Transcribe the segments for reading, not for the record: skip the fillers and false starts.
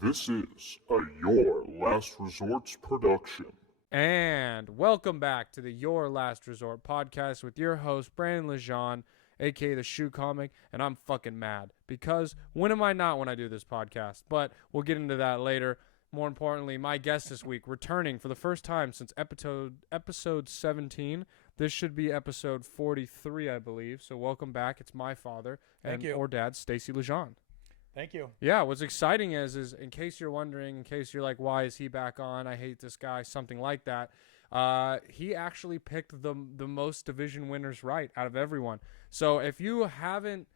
This is a Your Last Resorts production. And welcome back to the Your Last Resort podcast with your host, Brandon Legendre, aka the Shoe Comic, and I'm fucking mad because when am I not when I do this podcast? But we'll get into that later. More importantly, my guest this week, returning for the first time since episode 17. This should be episode 43, I believe. So welcome back. It's my father or dad, Stacey Legendre. Thank you. Yeah, what's exciting is in case you're wondering, in case you're like, why is he back on? I hate this guy, something like that. He actually picked the most division winners right out of everyone. So if you haven't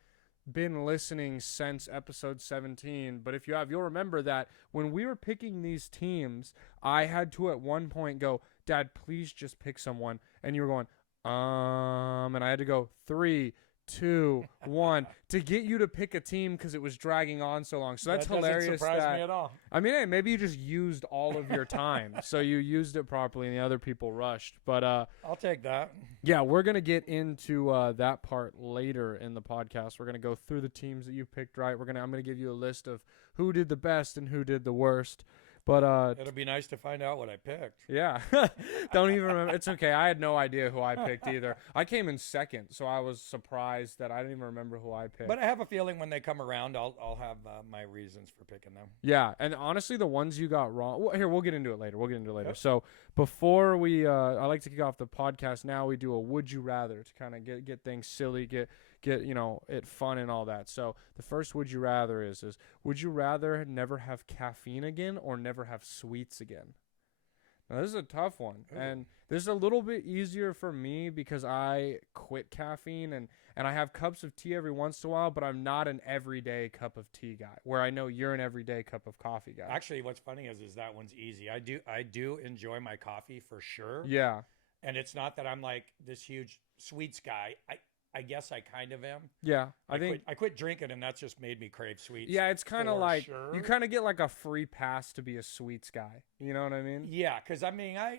been listening since episode 17, but if you have, you'll remember that when we were picking these teams, I had to at one point go, Dad, please just pick someone. And you were going, and I had to go 3, 2, 1 to get you to pick a team because it was dragging on so long. So that's hilarious. Doesn't surprise me at all. I mean, hey, maybe you just used all of your time, so you used it properly, and the other people rushed. But I'll take that. yeah, we're gonna get into that part later in the podcast. We're gonna go through the teams that you picked right. I'm gonna give you a list of who did the best and who did the worst. But it'll be nice to find out what I picked. yeah, don't even remember. It's okay. I had no idea who I picked either. I came in second, so I was surprised that I didn't even remember who I picked. But I have a feeling when they come around, I'll have my reasons for picking them. Yeah, and honestly, the ones you got wrong. Well, here, we'll get into it later. Yep. So before we, I like to kick off the podcast. Now we do a would you rather to kind of get things silly, get it fun and all that. So the first would you rather is would you rather never have caffeine again or never have sweets again? Now this is a tough one, and this is a little bit easier for me because I quit caffeine and I have cups of tea every once in a while, but I'm not an everyday cup of tea guy, where I know you're an everyday cup of coffee guy. Actually, what's funny is that one's easy. I do enjoy my coffee for sure. Yeah. And it's not that I'm like this huge sweets guy. I guess I kind of am. Yeah, I quit drinking, and that's just made me crave sweets. Yeah, it's kind of like sure. you kind of get like a free pass to be a sweets guy. You know what I mean? Yeah, because I mean, I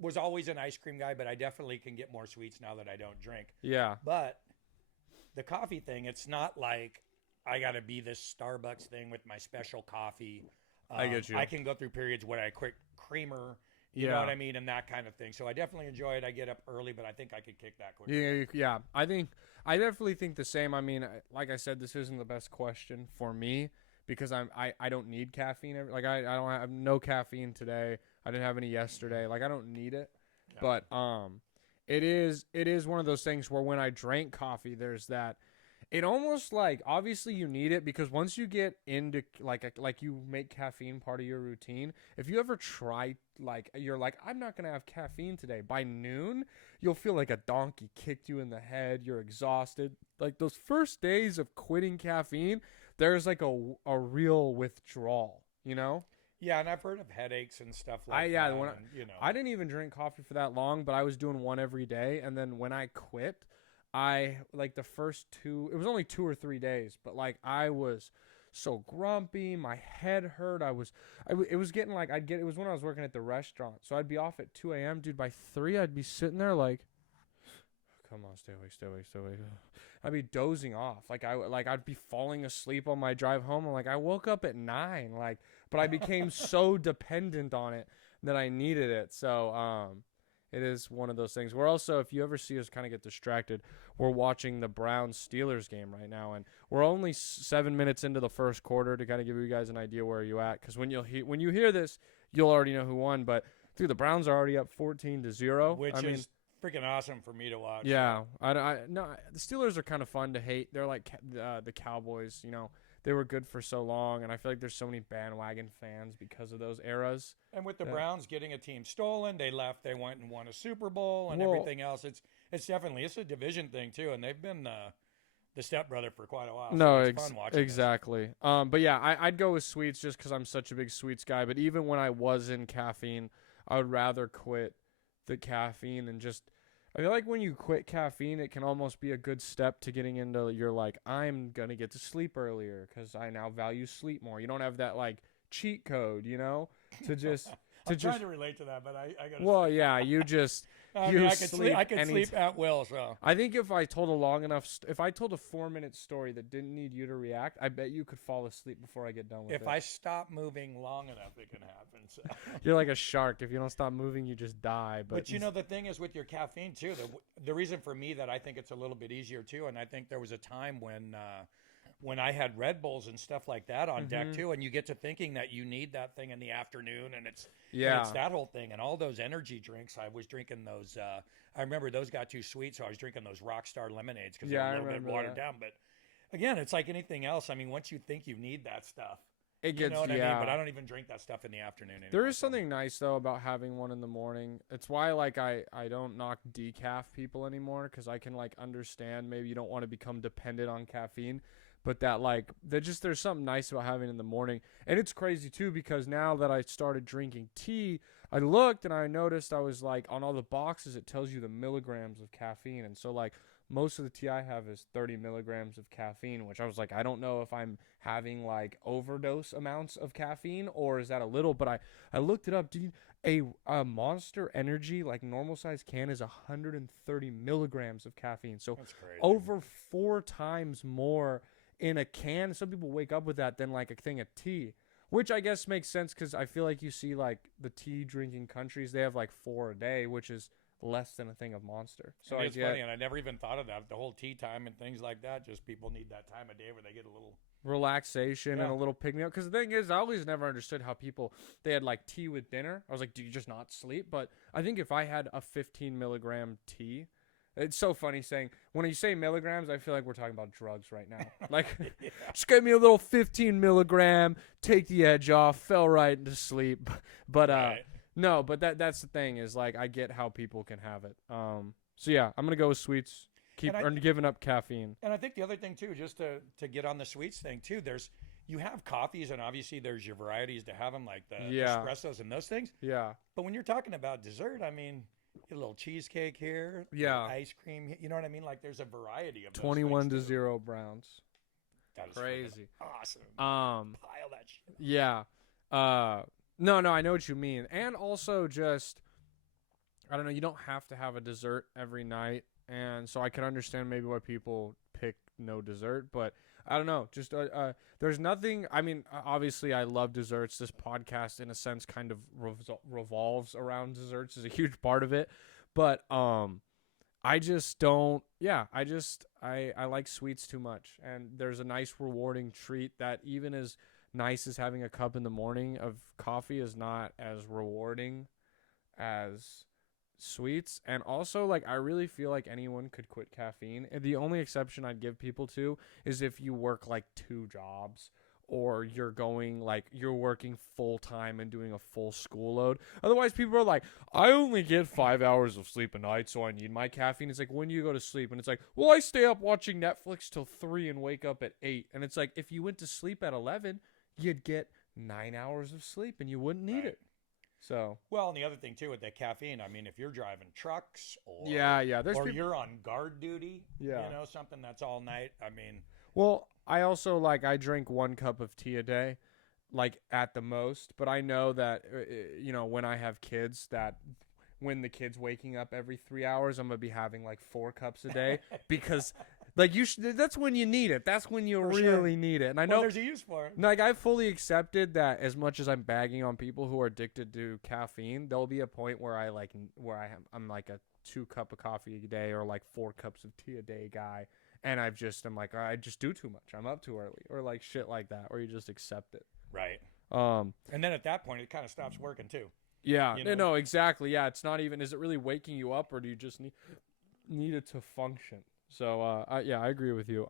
was always an ice cream guy, but I definitely can get more sweets now that I don't drink. Yeah. But the coffee thing, it's not like I got to be this Starbucks thing with my special coffee. I get you. I can go through periods where I quit creamer. You know what I mean? And that kind of thing. So I definitely enjoy it. I get up early, but I think I could kick that quick. Yeah. I definitely think the same. I mean, like I said, this isn't the best question for me because I don't need caffeine. Like I don't have no caffeine today. I didn't have any yesterday. Like I don't need it. Yeah. But it is one of those things where when I drank coffee, there's that. It almost like obviously you need it because once you get into like you make caffeine part of your routine. If you ever try you're like I'm not gonna have caffeine today. By noon, you'll feel like a donkey kicked you in the head. You're exhausted. Like those first days of quitting caffeine, there's like a real withdrawal. You know? Yeah, and I've heard of headaches and stuff like that. I didn't even drink coffee for that long, but I was doing one every day, and then when I quit. I like the first it was only 2 or 3 days, but like I was so grumpy, my head hurt. It was getting like it was when I was working at the restaurant. So I'd be off at 2 a.m. Dude, by 3 I'd be sitting there like, come on, stay awake. I'd be dozing off. I'd be falling asleep on my drive home. I'm like, I woke up at 9, but I became so dependent on it that I needed it. So, it is one of those things. We're also, if you ever see us kind of get distracted, we're watching the Browns-Steelers game right now, and we're only 7 minutes into the first quarter to kind of give you guys an idea where you're at. Because when you hear this, you'll already know who won. But dude, the Browns are already up 14-0, which is freaking awesome for me to watch. Yeah, no, the Steelers are kind of fun to hate. They're like the Cowboys, you know. They were good for so long, and I feel like there's so many bandwagon fans because of those eras. And with the Browns getting a team stolen, they went and won a Super Bowl and everything else. It's definitely a division thing too, and they've been the stepbrother for quite a while. No, so it's fun watching exactly. But yeah, I'd go with sweets just because I'm such a big sweets guy. But even when I was in caffeine, I would rather quit the caffeine and just. I feel like when you quit caffeine, it can almost be a good step to getting into you're like, I'm going to get to sleep earlier because I now value sleep more. You don't have that like cheat code, you know, to just I'm trying to relate to that, but I got to Well, yeah, you just I you mean, I could sleep. sleep at will, so. I think if I told a long enough, if I told a 4-minute story that didn't need you to react, I bet you could fall asleep before I get done with it. If I stop moving long enough, it can happen. So. You're like a shark. If you don't stop moving, you just die. But you know, the thing is with your caffeine too, the reason for me that I think it's a little bit easier too, and I think there was a time when I had Red Bulls and stuff like that on deck too, and you get to thinking that you need that thing in the afternoon, and it's that whole thing, and all those energy drinks. I was drinking those. I remember those got too sweet, so I was drinking those Rockstar lemonades because they're a little bit watered down. But again, it's like anything else. I mean, once you think you need that stuff, it gets, you know what I mean? But I don't even drink that stuff in the afternoon anymore. There is something nice though about having one in the morning. It's why like I don't knock decaf people anymore, because I can like understand maybe you don't want to become dependent on caffeine. But that like there's something nice about having it in the morning. And it's crazy too, because now that I started drinking tea, I looked and I noticed I was like on all the boxes it tells you the milligrams of caffeine. And so like most of the tea I have is 30 milligrams of caffeine, which I was like, I don't know if I'm having like overdose amounts of caffeine or is that a little, but I looked it up. Dude, a Monster Energy like normal size can is 130 milligrams of caffeine. So that's crazy. Over 4 times more in a can. Some people wake up with that than like a thing of tea, which I guess makes sense because I feel like you see like the tea drinking countries, they have like 4 a day, which is less than a thing of Monster. So it's funny, and I never even thought of that. The whole tea time and things like that, just people need that time of day where they get a little relaxation and a little pick me up. Because the thing is, I always never understood how people, they had like tea with dinner. I was like, do you just not sleep? But I think if I had a 15 milligram tea, it's so funny saying, when you say milligrams, I feel like we're talking about drugs right now. Like, just give me a little 15 milligram, take the edge off, fell right into sleep. But, no, but that's the thing is, like, I get how people can have it. So, yeah, I'm going to go with sweets. Keep giving up caffeine. And I think the other thing, too, just to get on the sweets thing, too, you have coffees, and obviously there's your varieties to have them, like the espressos and those things. Yeah. But when you're talking about dessert, I mean, get a little cheesecake here, ice cream. You know what I mean? Like there's a variety of 21-0 Browns. That is crazy, awesome. Pile that shit. Yeah. No, I know what you mean, and also just I don't know. You don't have to have a dessert every night, and so I can understand maybe why people pick no dessert, but I don't know. Just there's nothing. I mean, obviously, I love desserts. This podcast, in a sense, kind of revolves around desserts. Is a huge part of it. But I just don't. Yeah, I like sweets too much. And there's a nice, rewarding treat that even as nice as having a cup in the morning of coffee is not as rewarding as sweets. And also, like, I really feel like anyone could quit caffeine, and the only exception I'd give people to is if you work like 2 jobs, or you're working full time and doing a full school load. Otherwise, people are like, I only get 5 hours of sleep a night, so I need my caffeine. It's like, when do you go to sleep? And it's like, well, I stay up watching Netflix till 3 and wake up at 8. And it's like, if you went to sleep at 11, you'd get 9 hours of sleep and you wouldn't need it. So well, and the other thing too with that caffeine, I mean, if you're driving trucks or you're on guard duty, you know, something that's all night. I mean, well, I also I drink 1 cup of tea a day, like at the most. But I know that you know, when I have kids, that when the kid's waking up every 3 hours, I'm gonna be having like 4 cups a day because. Like that's when you need it. That's when you really need it. And I know there's a use for it. Like I fully accepted that. As much as I'm bagging on people who are addicted to caffeine, there'll be a point where I'm like a 2 cup of coffee a day or like 4 cups of tea a day guy, and I'm like, I just do too much. I'm up too early or like shit like that, or you just accept it. Right. And then at that point, it kind of stops working too. Yeah. You know? No, exactly. Yeah. It's not even. Is it really waking you up, or do you just need it to function? So, I agree with you.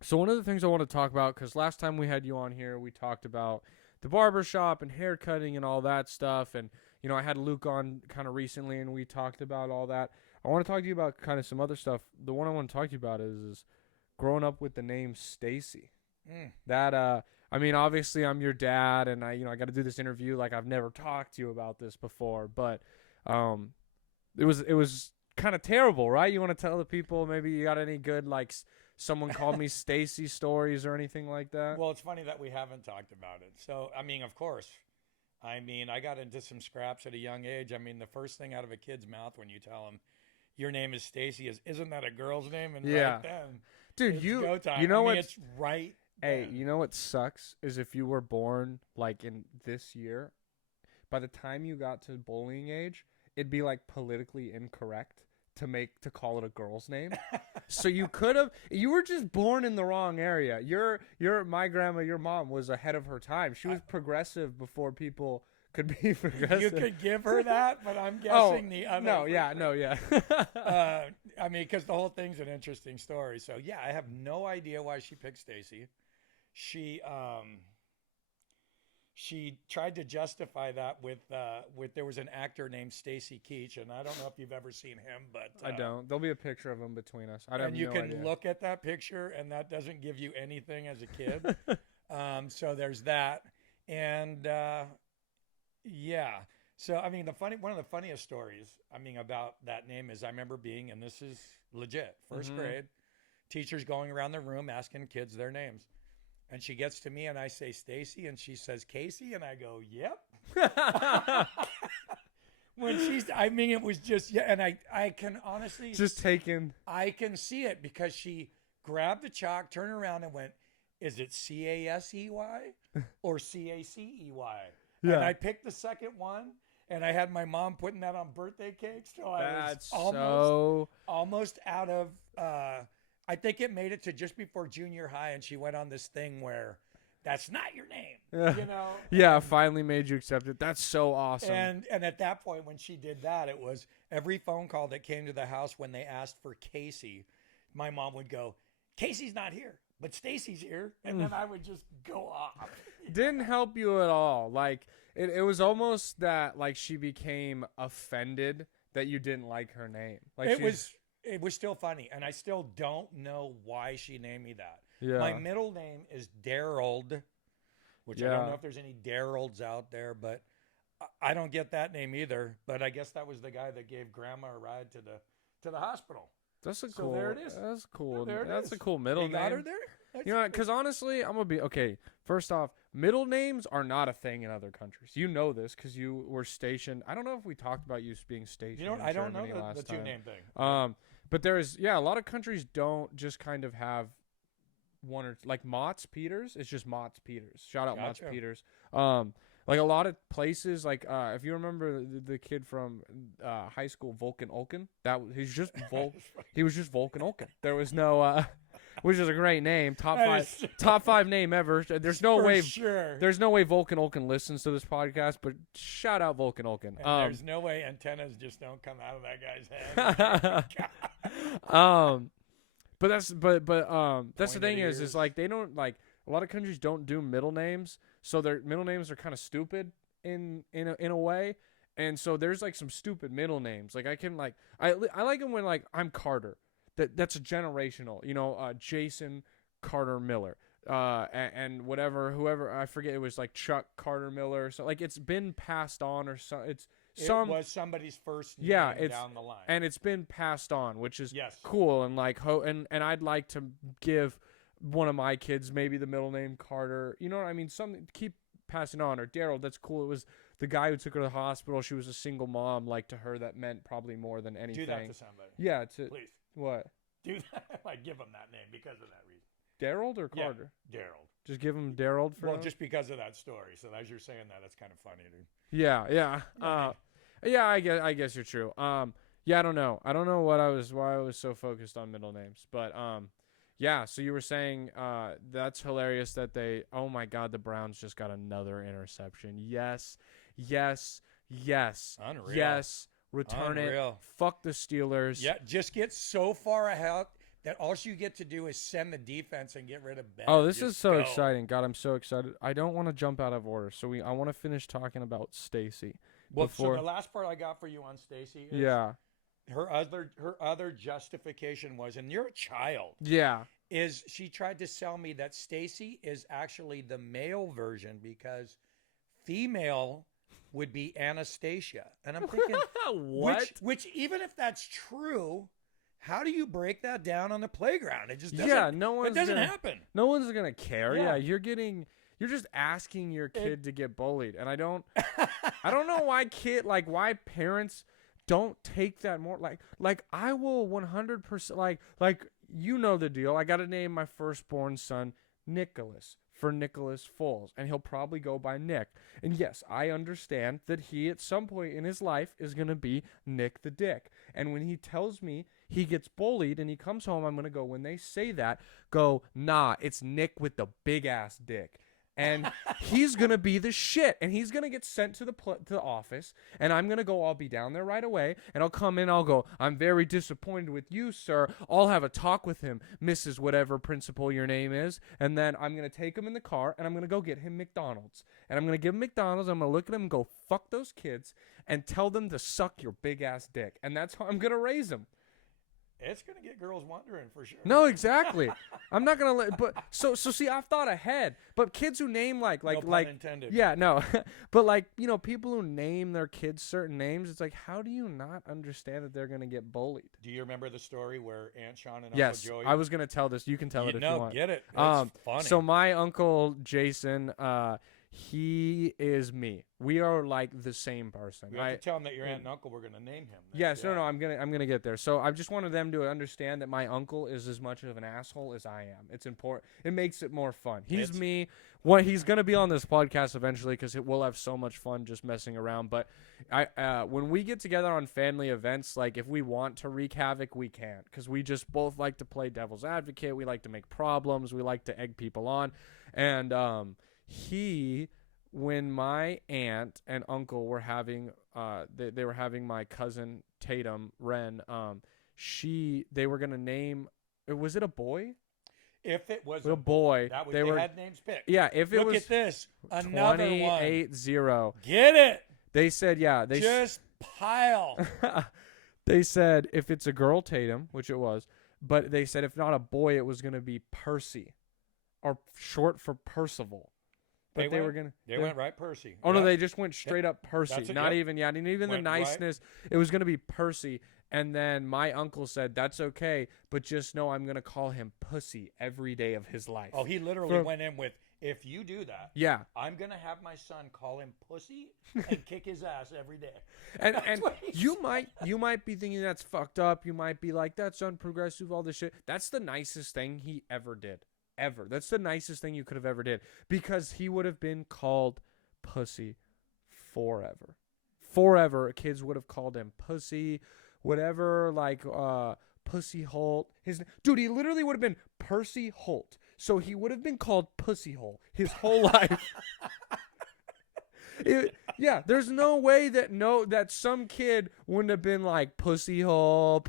So one of the things I want to talk about, because last time we had you on here, we talked about the barbershop and hair cutting and all that stuff. And, you know, I had Luke on kind of recently, and we talked about all that. I want to talk to you about kind of some other stuff. The one I want to talk to you about is growing up with the name Stacey. That, I mean, obviously I'm your dad, and I got to do this interview. Like, I've never talked to you about this before, but it was kind of terrible, right? You want to tell the people, maybe you got any good like someone called me Stacey stories or anything like that? Well, it's funny that we haven't talked about it. So I mean, of course, I mean, I got into some scraps at a young age. I mean, the first thing out of a kid's mouth when you tell them your name is Stacey is, isn't that a girl's name? And right then, dude, it's you go time. you know what? It's right. Hey, then. you know what sucks is if you were born like in this year, by the time you got to bullying age, it'd be like politically incorrect to call it a girl's name. So you were just born in the wrong area. My grandma, your mom was ahead of her time. She was progressive before people could be progressive. You could give her that, but I'm guessing the other. No, yeah. I mean, because the whole thing's an interesting story. So yeah, I have no idea why she picked Stacey. She tried to justify that with there was an actor named Stacey Keach, and I don't know if you've ever seen him, but I don't. There'll be a picture of him between us. And you can idea. look at that picture, and that doesn't give you anything as a kid. So there's that, and yeah. So I mean, one of the funniest stories about that name is I remember being, and this is legit, first grade, teachers going around the room asking kids their names. And she gets to me and I say Stacey and she says Casey and I go, yep. It was just, yeah. And I can honestly. Just taken. I can see it because she grabbed the chalk, turned around and went, is it CASEY or CACEY? Yeah. And I picked the second one and I had my mom putting that on birthday cake. So That's I was almost out of, I think it made it to just before junior high, and she went on this thing where that's not your name, you know? Yeah, finally made you accept it. That's so awesome. And at that point, when she did that, it was every phone call that came to the house when they asked for Casey, my mom would go, Casey's not here, but Stacey's here. And then I would just go off. Didn't help you at all. Like, it was almost that, like, she became offended that you didn't like her name. Like It was still funny, and I still don't know why she named me that. Yeah. My middle name is Darold, which I don't know if there's any Darolds out there, but I don't get that name either. But I guess that was the guy that gave Grandma a ride to the hospital. That's So there it is. That's cool. Yeah, That's a cool middle You name. got her there? You know, because honestly, I'm gonna be okay. First off, middle names are not a thing in other countries. You know this because you were stationed. I don't know if we talked about you being stationed. You know, in I don't know Germany last the two time. name thing. But there's a lot of countries don't just kind of have one or like Mott's Peters. It's just Mott's Peters. Shout out Mott's Peters. Like a lot of places, like if you remember the kid from high school, Vulcan Olken, he was just Vulcan Olken. There was no, which is a great name, top five name ever. There's no way, there's no way Vulcan Olken listens to this podcast, but shout out Vulcan Olken. And there's no way antennas just don't come out of that guy's head. But that's the thing is like they don't like a lot of countries don't do middle names. So their middle names are kind of stupid in a way, and so there's like some stupid middle names. Like I like them when like I'm Carter. That's a generational. You know, Jason Carter Miller, and whoever I forget. It was like Chuck Carter Miller. So like it's been passed on or so. It was somebody's first name down the line, and it's been passed on, which is yes. cool. And like and I'd like to give one of my kids maybe the middle name Carter, you know what I mean? Something keep passing on. Or Daryl, that's cool. It was the guy who took her to the hospital. She was a single mom. Like to her, that meant probably more than anything. Do that to somebody. Yeah. Please. What? Do that. Like give him that name because of that reason. Daryl or Carter? Yeah, Daryl. Just give him Daryl for just because of that story. So as you're saying that, it's kind of funny, dude. Yeah. Yeah. I guess you're true. Yeah. I don't know why I was so focused on middle names, but yeah, so you were saying that's hilarious that oh my God, the Browns just got another interception. Yes. Unreal. Yes, return Unreal. it. Fuck the Steelers. Yeah, just get so far ahead that all you get to do is send the defense and get rid of Ben. Oh, this is so exciting. God, I'm so excited. I don't want to jump out of order, so I want to finish talking about Stacey. Well, so the last part I got for you on Stacey is her other justification was, and you're a child. Yeah. Is she tried to sell me that Stacey is actually the male version because female would be Anastasia. And I'm thinking, what? Which even if that's true, how do you break that down on the playground? It just doesn't. Yeah, it doesn't happen. No one's gonna care. Yeah, you're getting you're just asking your kid to get bullied. And I don't know why parents don't take that more like I will 100% like you know the deal. I got to name my firstborn son Nicholas for Nicholas Foles, and he'll probably go by Nick. And yes, I understand that he at some point in his life is going to be Nick the Dick. And when he tells me he gets bullied and he comes home, I'm going to go, when they say that, go, nah, it's Nick with the big ass dick. And he's going to be the shit. And he's going to get sent to the office. And I'm going to go, I'll be down there right away. And I'll come in, I'll go, I'm very disappointed with you, sir. I'll have a talk with him, Mrs. Whatever principal your name is. And then I'm going to take him in the car and I'm going to go get him McDonald's. And I'm going to give him McDonald's. I'm going to look at him and go, fuck those kids. And tell them to suck your big ass dick. And that's how I'm going to raise him. It's gonna get girls wondering for sure. No, exactly. I'm not gonna let. But so see, I've thought ahead. But kids who name no pun intended. Yeah, no. But people who name their kids certain names, it's like, how do you not understand that they're gonna get bullied? Do you remember the story where Aunt Sean and Yes, Uncle Joey? I was gonna tell this. You can tell it if you want. Get it. It's funny. So my uncle Jason, he is me. We are like the same person. We have to tell him that your aunt and uncle were going to name him. Yes, no, I'm gonna get there. So I just wanted them to understand that my uncle is as much of an asshole as I am. It's important. It makes it more fun. He's me. He's gonna be on this podcast eventually because we'll have so much fun just messing around. But when we get together on family events, like if we want to wreak havoc, we can, because we just both like to play devil's advocate. We like to make problems. We like to egg people on, and when my aunt and uncle were having they were having my cousin Tatum Wren, they were gonna name, was it a boy? If it was a boy, they had names picked. Yeah, if it was, look at this, another 28-0. One. Get it? They said, yeah, they just pile. They said if it's a girl, Tatum, which it was, but they said if not a boy, it was gonna be Percy, or short for Percival. But they went right Percy. Oh, no, they just went straight up Percy. Not even the niceness. Right. It was going to be Percy. And then my uncle said, that's okay, but just know I'm going to call him Pussy every day of his life. Oh, he literally went in with, if you do that, I'm going to have my son call him Pussy and kick his ass every day. And you might be thinking that's fucked up. You might be like, that's unprogressive, all this shit. That's the nicest thing he ever did. Ever. That's the nicest thing you could have ever did, because he would have been called Pussy forever. Kids would have called him Pussy, whatever, like Pussy Holt. Dude, he literally would have been Percy Holt, so he would have been called Pussy Hole his whole life. There's no way that some kid wouldn't have been like Pussy Hole,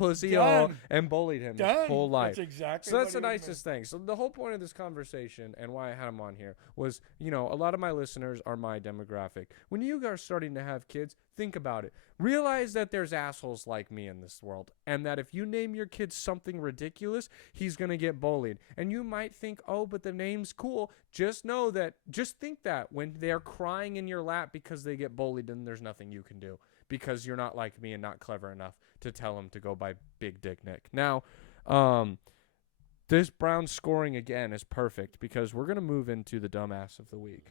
and bullied him his whole life. That's exactly. So that's the nicest thing. So the whole point of this conversation and why I had him on here was, a lot of my listeners are my demographic. When you are starting to have kids, think about it. Realize that there's assholes like me in this world, and that if you name your kid something ridiculous, he's going to get bullied. And you might think, oh, but the name's cool. Just think that when they're crying in your lap because they get bullied, and there's nothing you can do because you're not like me and not clever enough to tell them to go by Big Dick Nick. Now, this Brown scoring again is perfect because we're going to move into the Dumbass of the Week.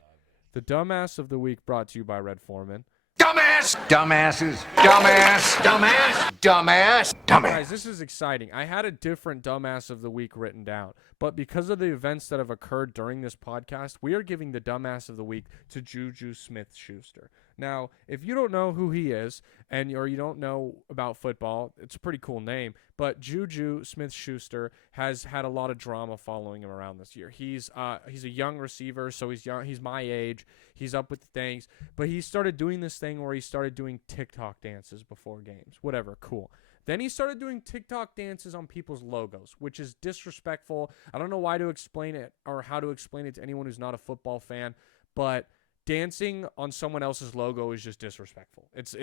The Dumbass of the Week brought to you by Red Foreman. Dumbass! Dumbasses! Dumbass! Dumbass! Dumbass! Dumbass! Guys, this is exciting. I had a different Dumbass of the Week written down, but because of the events that have occurred during this podcast, we are giving the Dumbass of the Week to Juju Smith-Schuster. Now, if you don't know who he is, or you don't know about football, it's a pretty cool name, but Juju Smith-Schuster has had a lot of drama following him around this year. He's a young receiver, so he's young. He's my age. He's up with the things, but he started doing this thing where he started doing TikTok dances before games. Whatever, cool. Then he started doing TikTok dances on people's logos, which is disrespectful. I don't know why to explain it or how to explain it to anyone who's not a football fan, but dancing on someone else's logo is just disrespectful. It's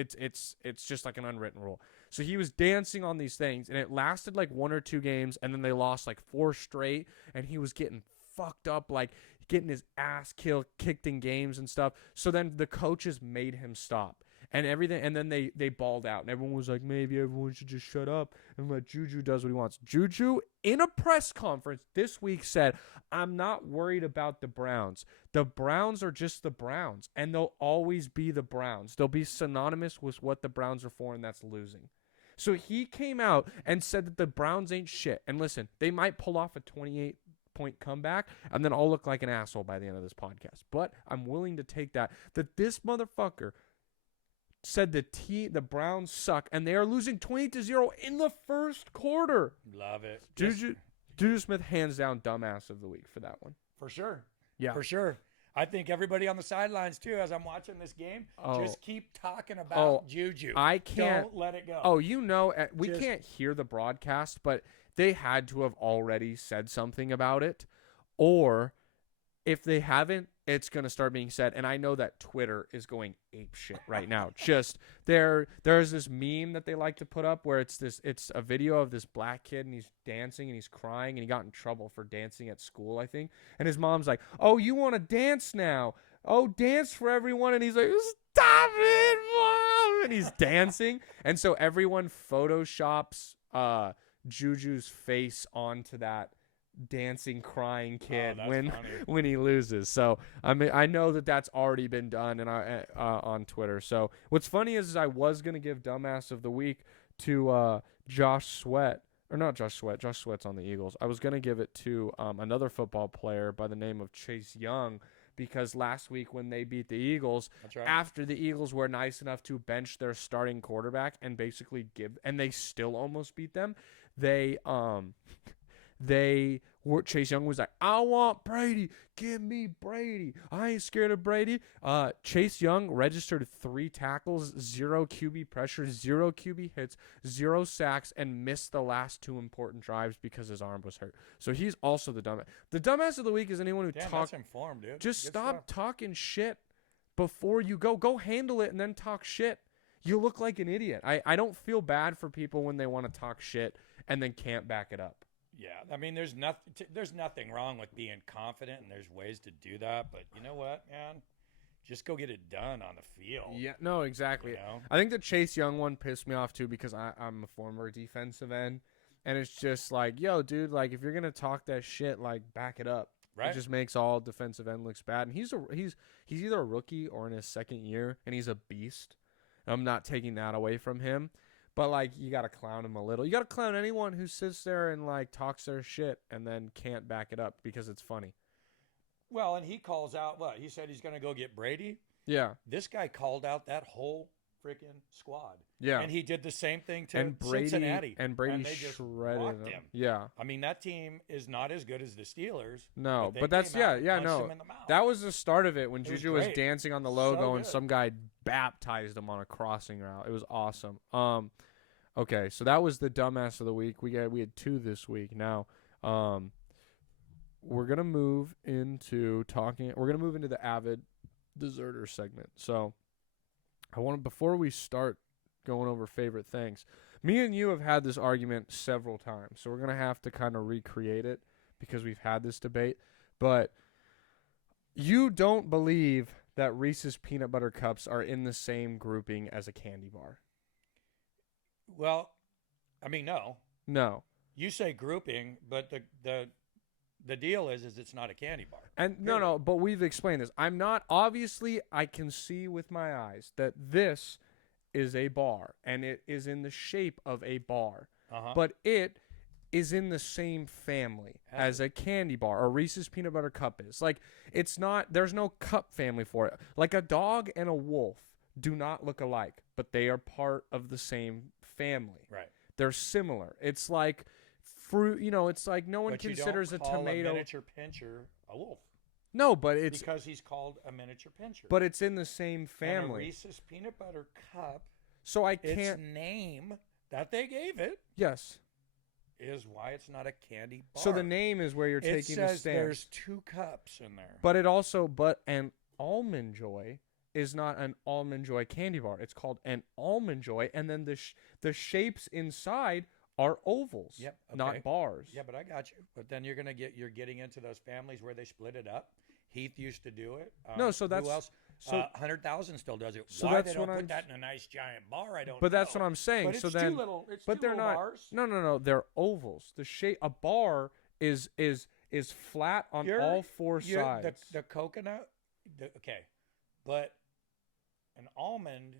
just like an unwritten rule. So he was dancing on these things, and it lasted like 1 or 2 games, and then they lost like 4 straight, and he was getting fucked up, like getting his ass kicked in games and stuff. So then the coaches made him stop. and everything. And then they balled out, and everyone was like, maybe everyone should just shut up and let Juju does what he wants. Juju, in a press conference this week, said, I'm not worried about the Browns. The Browns are just the Browns, and they'll always be the Browns. They'll be synonymous with what the Browns are for, and that's losing. So he came out and said that the Browns ain't shit. And listen, they might pull off a 28-point comeback, and then I'll look like an asshole by the end of this podcast. But I'm willing to take that this motherfucker said the Browns suck, and they are losing 20-0 in the first quarter. Love it. Juju Smith, hands down, dumbass of the week for that one. For sure. Yeah. For sure. I think everybody on the sidelines, too, as I'm watching this game, just keep talking about Juju. I can't. Don't let it go. Oh, we can't hear the broadcast, but they had to have already said something about it. Or if they haven't, it's going to start being said. And I know that Twitter is going ape shit right now. Just there's this meme that they like to put up where it's a video of this black kid and he's dancing and he's crying and he got in trouble for dancing at school, I think. And his mom's like, "Oh, you want to dance now? Oh, dance for everyone." And he's like, "Stop it, Mom." And he's dancing. And so everyone photoshops Juju's face onto that dancing, crying kid when he loses. So I mean, I know that's already been done and on Twitter. So what's funny is I was gonna give dumbass of the week to Josh Sweat, or not Josh Sweat. Josh Sweat's on the Eagles. I was gonna give it to another football player by the name of Chase Young, because last week when they beat the Eagles, after the Eagles were nice enough to bench their starting quarterback and basically and they still almost beat them, Chase Young was like, "I want Brady. Give me Brady. I ain't scared of Brady." Chase Young registered 3 tackles, 0 QB pressure, 0 QB hits, 0 sacks, and missed the last 2 important drives because his arm was hurt. So he's also the dumbass. The dumbass of the week is anyone who talks. That's informed, dude. Just Good stop stuff. talking shit before you go. Go handle it and then talk shit. You look like an idiot. I don't feel bad for people when they want to talk shit and then can't back it up. Yeah, I mean, there's nothing wrong with being confident, and there's ways to do that. But you know what, man? Just go get it done on the field. Yeah, no, exactly. You know? I think the Chase Young one pissed me off too because I'm a former defensive end, and it's just like, yo, dude, like if you're gonna talk that shit, like back it up. Right. It just makes all defensive end looks bad, and he's either a rookie or in his second year, and he's a beast. I'm not taking that away from him. But, like, you got to clown him a little. You got to clown anyone who sits there and, like, talks their shit and then can't back it up because it's funny. Well, and he calls out what? He said he's going to go get Brady? Yeah. This guy called out that whole freaking squad. Yeah. And he did the same thing to Cincinnati. And Brady they just shredded rocked him. Yeah. I mean, that team is not as good as the Steelers. No, but that's, him in the mouth. That was the start of it when Juju was great. dancing on the logo and good. some guy baptized him on a crossing route. It was awesome. Okay, so that was the dumbass of the week. We had 2 this week. Now, we're gonna move into the avid deserter segment. So, before we start going over favorite things, me and you have had this argument several times. So we're gonna have to kind of recreate it because we've had this debate. But you don't believe that Reese's peanut butter cups are in the same grouping as a candy bar. Well, I mean, no. No. You say grouping, but the deal is it's not a candy bar. And no, but we've explained this. I'm not, obviously, I can see with my eyes that this is a bar, and it is in the shape of a bar. But it is in the same family as a candy bar, or Reese's peanut butter cup is. Like, it's not, there's no cup family for it. Like a dog and a wolf do not look alike, but they are part of the same family. Right. They're similar. It's like fruit, it's like no one considers a tomato. A miniature pincher a wolf. No, but it's because he's called a miniature pincher. But it's in the same family. And a Reese's peanut butter cup. So I can't. Its name that they gave it. Yes. Is why it's not a candy bar. So the name is where you're taking the stance. There's 2 cups in there. But an Almond Joy is not an Almond Joy candy bar. It's called an Almond Joy, and then the shapes inside are ovals, not bars. Yeah, but I got you. But then you're getting into those families where they split it up. Heath used to do it. No, so that's who else? So 100,000 still does it. So Why that's they don't what put I'm- that in a nice giant bar, I don't know. But that's what I'm saying. But it's so then, two little, it's but two they're little not. bars. No. They're ovals. The shape. A bar is flat on all four sides. The coconut, okay, but an almond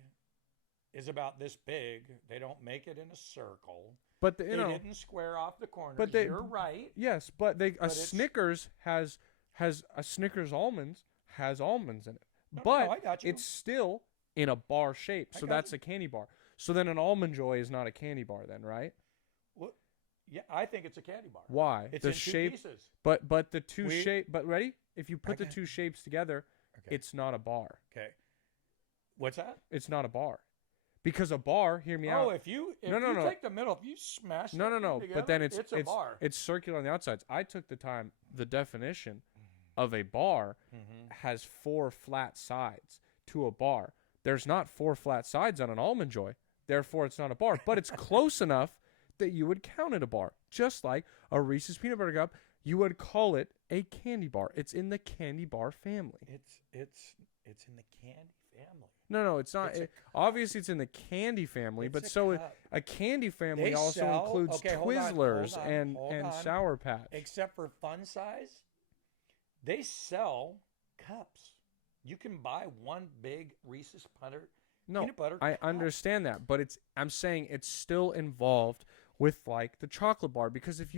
is about this big. They don't make it in a circle. But They didn't square off the corners. But they- You're right. Yes, but a it's- Snickers has a Snickers almonds has almonds in it. No, But I got you. it's still in a bar shape. So got that's you. a candy bar. So then an Almond Joy is not a candy bar then, right? Well, yeah, I think it's a candy bar. Why? It's the in two shape pieces. But the two We- shape but ready? If you put the Okay. two shapes together, Okay. it's not a bar. Okay. What's that? It's not a bar. Because a bar, hear me Oh, out. if you No. take the middle, if you smash No. that thing together, But then it's a bar. it's circular on the outsides. I took the time. The definition of a bar has 4 flat sides to a bar. There's not 4 flat sides on an Almond Joy. Therefore, it's not a bar. But it's close enough that you would count it a bar. Just like a Reese's Peanut Butter Cup, you would call it a candy bar. It's in the candy bar family. It's in the candy family. No, it's not. It's a Obviously, it's in the candy family, It's but a so cup. a candy family They also sell- includes okay, hold on, Twizzlers hold on, and hold on. Sour Patch. Except for fun size, they sell cups. You can buy one big Reese's peanut butter I cup. understand that, but I'm saying it's still involved with like the chocolate bar because if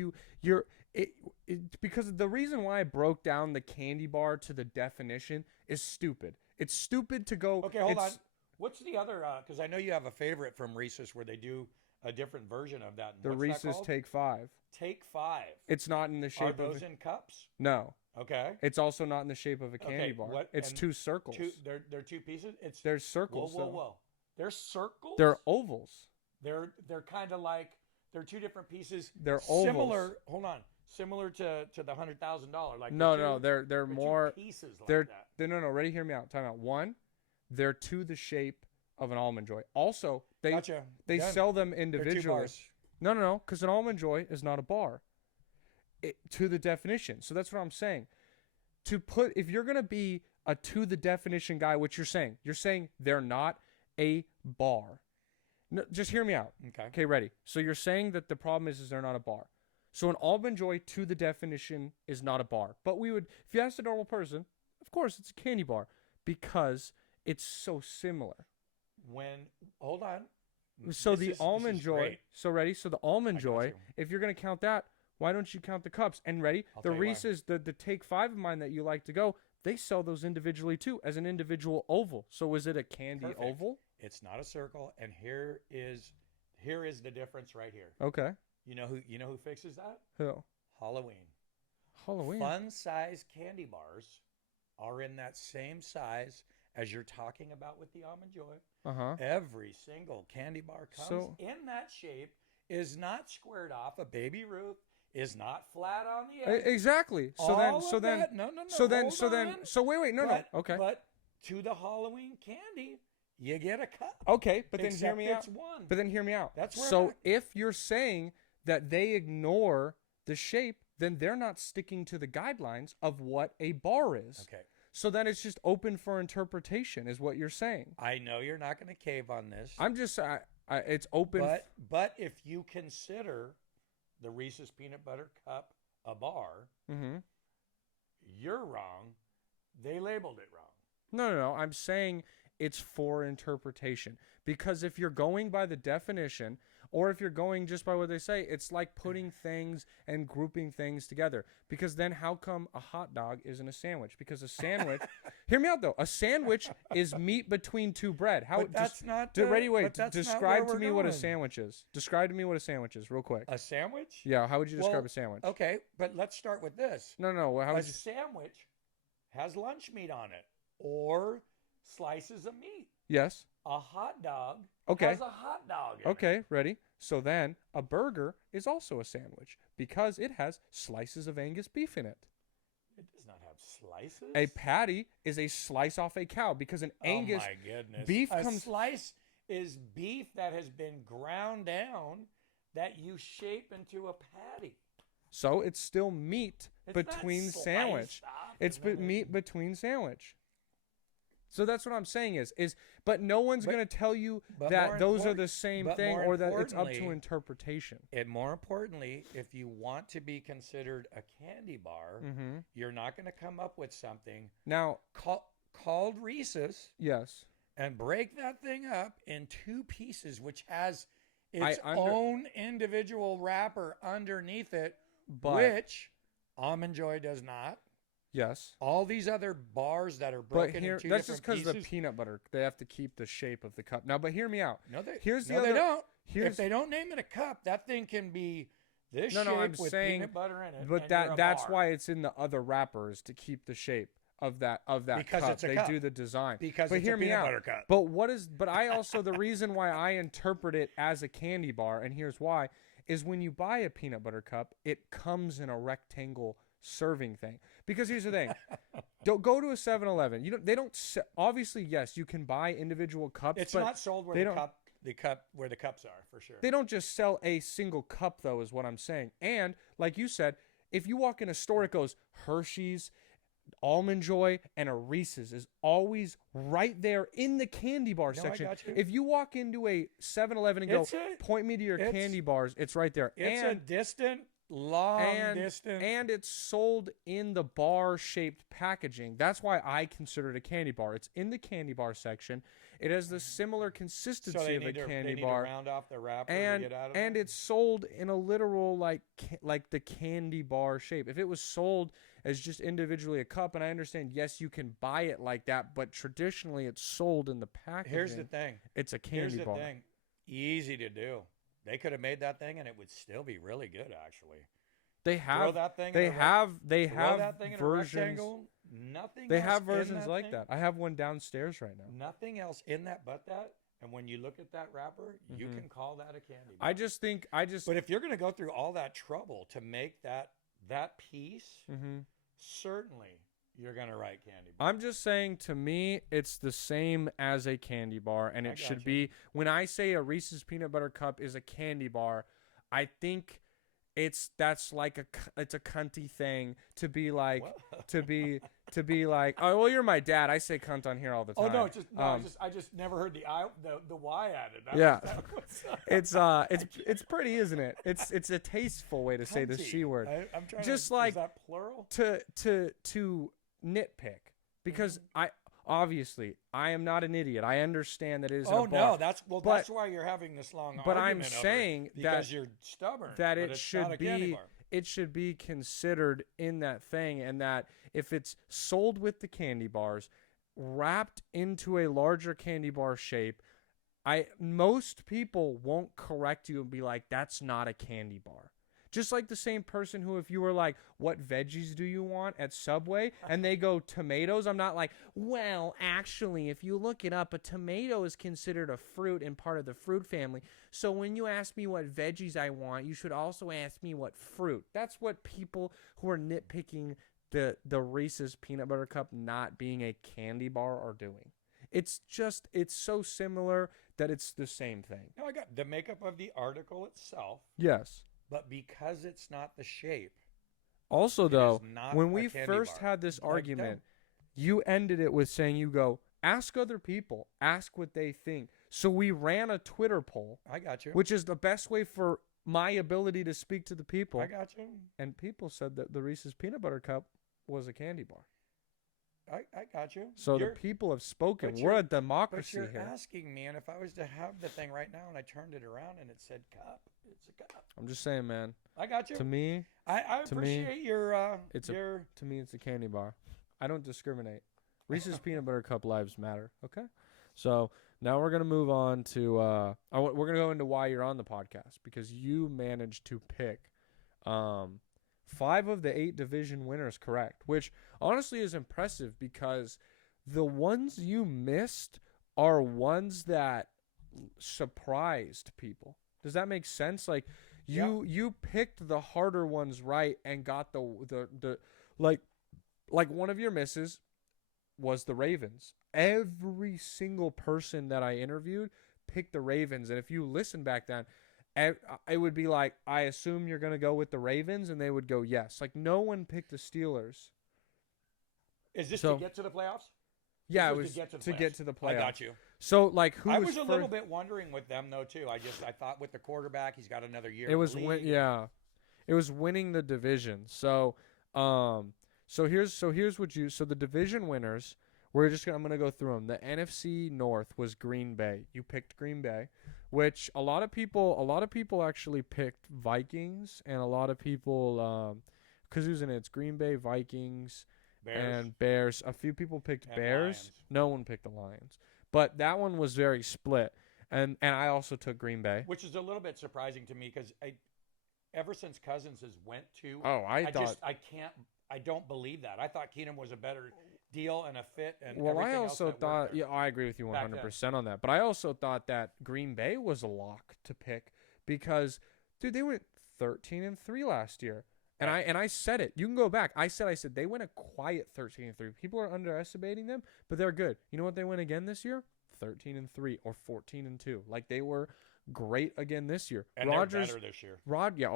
because the reason why I broke down the candy bar to the definition is stupid. It's stupid to go. Okay, hold on. it's- What's the other? Because I know you have a favorite from Reese's where they do a different version of that. The What's that Reese's called? Take 5. Take 5. It's not in the Are shape those of in cups? no. Okay. It's also not in the shape of a candy Okay, bar. what- It's and 2 circles. They're two pieces. It's There's circles. Whoa, though. whoa. They're circles. They're ovals. They're kind of like they're two different pieces. They're similar. ovals. Hold on, similar to the $100,000. Like No, they're they're more. two pieces like They're that. no. Ready? Hear me out. Time out. One, they're to the shape of an Almond Joy. Also, they Gotcha. they Done. sell them They're two individually. bars. No, because an Almond Joy is not a bar. To the definition. So that's what I'm saying. If you're gonna be a to the definition guy, what you're saying they're not a bar. No, just hear me out. Okay. Okay, ready. So you're saying that the problem is they're not a bar. So an Almond Joy to the definition is not a bar. But if you ask a normal person, of course it's a candy bar because it's so similar. Hold on. So This the is Almond Joy. great. So ready. So the Almond I got Joy. you. If you're gonna count that, why don't you count the cups? And ready. I'll The tell you why. Reese's, the Take 5 of mine that you like to go, they sell those individually too as an individual oval. So is it a candy Perfect. oval? It's not a circle, and here is the difference right here. Okay. You know who fixes that? Who? Halloween. Halloween. Fun size candy bars are in that same size as you're talking about with the Almond Joy. Uh-huh. Every single candy bar comes So- in that shape, is not squared off. A Baby Ruth is not flat on the edge. Exactly. So All then of that- no, wait, no. Okay. But to the Halloween candy, you get a cup. Okay, but then hear Except me it's out. one. But then hear me out. That's where I'm so at. if you're saying that they ignore the shape, then they're not sticking to the guidelines of what a bar is. Okay. So then it's just open for interpretation, is what you're saying. I know you're not going to cave on this. I'm just, it's open. But if you consider the Reese's Peanut Butter Cup a bar, Mhm. you're wrong. They labeled it wrong. No. I'm saying it's for interpretation. Because if you're going by the definition, or if you're going just by what they say, it's like putting things and grouping things together. Because then how come a hot dog isn't a sandwich? Because a sandwich, hear me out though, a sandwich is meat between two bread. How? But that's not. Ready, wait. but that's not Describe where to we're me what a going. sandwich is. Describe to me what a sandwich is, real quick. A sandwich? Yeah, how would you describe Well, a sandwich? Okay, but let's start with this. No. How A would you? sandwich has lunch meat on it or slices of meat. Yes. A hot dog Okay. has a hot dog in it. Okay, ready? So then a burger is also a sandwich because it has slices of Angus beef in it. It does not have slices. A patty is a slice off a cow because an Angus Oh my goodness. beef a comes. slice is beef that has been ground down that you shape into a patty. So it's still meat It's between not sandwich. sliced off, It's and then meat between sandwich. So that's what I'm saying but no one's going to tell you but that more those are important- the same but thing more or that it's up to importantly- interpretation. And more importantly, if you want to be considered a candy bar, you're not going to come up with something Now, called Reese's yes. and break that thing up in 2 pieces, which has its I own individual wrapper underneath it, But which Almond Joy does not. yes. All these other bars that are But broken here, in 2 that's just different because the pieces. peanut butter, they have to keep the shape of the cup. Now, but hear me out. No, they, Here's the no, other. they don't. Here's If they don't name it a cup, that thing can be this No, shape I'm with saying- peanut butter in it. but and you're a that's bar. why it's in the other wrappers to keep the shape of that Because cup. it's a They cup. do the design. Because but it's hear a me peanut out. butter cup. But I also the reason why I interpret it as a candy bar, and here's why, is when you buy a peanut butter cup, it comes in a rectangle serving thing. Because here's the thing. Don't go to a 7-Eleven. They don't obviously, yes, you can buy individual cups, It's but not sold where they the don't- cup where the cups are, for sure. They don't just sell a single cup, though, is what I'm saying. And like you said, if you walk in a store, it goes Hershey's, Almond Joy, and a Reese's is always right there in the candy bar No, I section. got you. If you walk into a 7-Eleven and go, point me to your it's- candy bars, it's right there. It's a distant, long distance. And it's sold in the bar-shaped packaging. That's why I consider it a candy bar. It's in the candy bar section. It has the similar consistency so they of a need to, candy they bar. need to round off the wrapper And to get out of and it. it's sold in a literal like the candy bar shape. If it was sold as just individually a cup, and I understand, yes, you can buy it like that, but traditionally it's sold in the packaging. Here's the thing. It's a candy Here's the bar. thing. Easy to do. They could have made that thing and it would still be really good, actually. They have Throw that thing they in a have they Throw have that thing in a versions. rectangle. Nothing They else have in versions that like thing. that. I have one downstairs right now. Nothing else in that but that. And when you look at that wrapper, you can call that a candy bar. I just think But if you're going to go through all that trouble to make that piece, certainly you're going to write candy bar. I'm just saying, to me, it's the same as a candy bar, and I it should gotcha. be. When I say a Reese's peanut butter cup is a candy bar, I think that's like it's a cunty thing to be like What? to be like, oh well, you're my dad. I say cunt on here all the time. Oh no, I just never heard the Y added. It's pretty, isn't it? It's a tasteful way to say the C word. I'm trying Just to, like is that plural? to nitpick, because I am not an idiot. I understand that it is Oh a bar. no, that's why you're having this long but I'm argument over it, saying because that you're stubborn that but it it's should not a candy be bar. it should be considered in that thing, and that if it's sold with the candy bars wrapped into a larger candy bar shape, most people won't correct you and be like, that's not a candy bar. Just like the same person who, if you were like, what veggies do you want at Subway? And they go tomatoes. I'm not like, well, actually, if you look it up, a tomato is considered a fruit and part of the fruit family. So when you ask me what veggies I want, you should also ask me what fruit. That's what people who are nitpicking the Reese's peanut butter cup not being a candy bar are doing. It's so similar that it's the same thing. No, I got the makeup of the article itself, Yes. but because it's not the shape. Also, though, is not when a we candy first bar. had this Like, argument, you ended it with saying, you go, ask other people, ask what they think. So we ran a Twitter poll, I got you. which is the best way for my ability to speak to the people. I got you. And people said that the Reese's peanut butter cup was a candy bar. I got you. So You're- the people have spoken. but We're a you're- But democracy you're here. asking me, and if I was to have the thing right now and I turned it around and it said cup, it's a cup. I'm just saying, man. I got you. To me, I to me, appreciate your it's your a candy bar. I don't discriminate. Reese's peanut butter cup lives matter. Okay. So now we're gonna move on to we're gonna go into why you're on the podcast, because you managed to pick 5 of the 8 division winners correct, which honestly is impressive, because the ones you missed are ones that surprised people. Does that make sense? Like you picked the harder ones right and got the like one of your misses was the Ravens. Every single person that I interviewed picked the Ravens, and if you listen back then, it would be like, I assume you're going to go with the Ravens, and they would go yes. Like, no one picked the Steelers. Is this So- to get to the playoffs? Yeah, This it was to get to the to playoffs. get to the playoffs. I got you. So like who I was was a first? little bit wondering with them though too. I thought with the quarterback, he's got another year. It in was the league. it was winning the division. So here's what you so the division winners. I'm gonna go through them. The NFC North was Green Bay. You picked Green Bay, which a lot of people actually picked Vikings, and a lot of people because who's in it? It's Green Bay, Vikings, Bears. and Bears. A few people picked And Bears. Lions. No one picked the Lions, but that one was very split. And I also took Green Bay. Which is a little bit surprising to me because ever since Cousins has went to, Oh, I don't believe that. I thought Keenum was a better deal and a fit and Well, I everything else also that worked thought, there. yeah, I agree with you Back 100% on that. But I also thought that Green Bay was a lock to pick because, dude, they went 13-3 last year, and I said it. You can go back. I said they went a quiet 13-3. People are underestimating them, but they're good. You know what they went again this year? 13-3 or 14-2. Like they were great again this year. And Rodgers, they're better this year.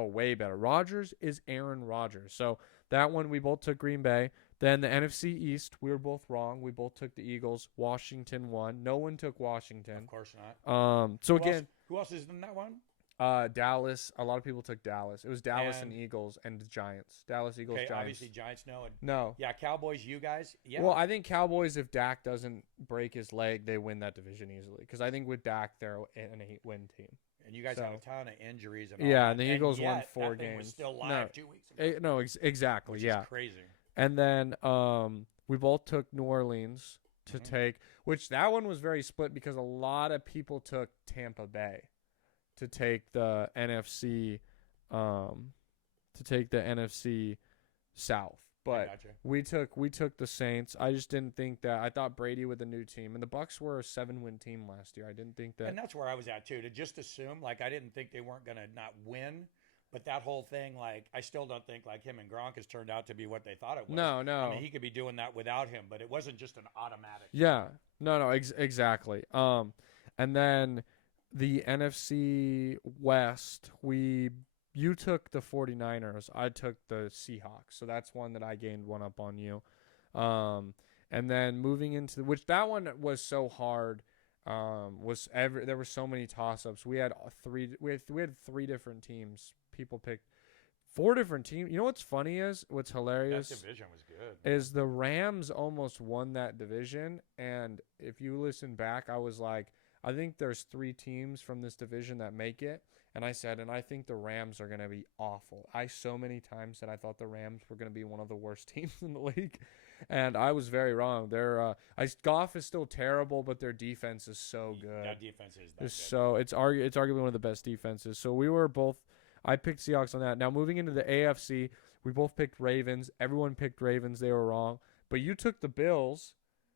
way better. Rodgers is Aaron Rodgers. So that one we both took Green Bay. Then the NFC East, we were both wrong. We both took the Eagles. Washington won. No one took Washington. Of course not. So Who again, else, who else is in that one? Dallas. A lot of people took Dallas. It was Dallas and And- Eagles and the Giants. Dallas, Eagles, Okay, Giants. obviously Giants no. And No. yeah, Cowboys, you guys. Yeah. Well, I think Cowboys, if Dak doesn't break his leg, they win that division easily. Because I think with Dak, they're an 8-win team. and you guys so- had a ton of injuries and all Yeah, that. and the Eagles won yet, 4 that thing was games. still No, live 2 weeks ago. Exactly. Which Yeah. is crazy. And then we both took New Orleans to Mhm. take, which that one was very split because a lot of people took Tampa Bay to take the NFC South. But gotcha. we took the Saints. I just didn't think that. I thought Brady with the new team, and the Bucks were a 7-win team last year. I didn't think that. And that's where I was at too. To just assume, like, I didn't think they weren't gonna not win, but that whole thing, like, I still don't think like him and Gronk has turned out to be what they thought it was. No. I mean, he could be doing that without him, but it wasn't just an automatic. Yeah. No, exactly. And then the NFC West, you took the 49ers, I took the Seahawks. So that's one that I gained one up on you. And then moving into which that one was so hard. There were so many toss-ups. We had three different teams. People picked 4 different teams. You know what's funny what's hilarious That division was good. is the Rams almost won that division. And if you listen back, I was like, I think there's 3 teams from this division that make it. And I said, and I think the Rams are going to be awful. So many times said I thought the Rams were going to be one of the worst teams in the league. And I was very wrong. Goff is still terrible, but their defense is so good. That defense is that good. So it's arguably one of the best defenses. So we were both. I picked Seahawks on that. Now moving into the AFC, we both picked Ravens. Everyone picked Ravens. They were wrong. But you took the Bills,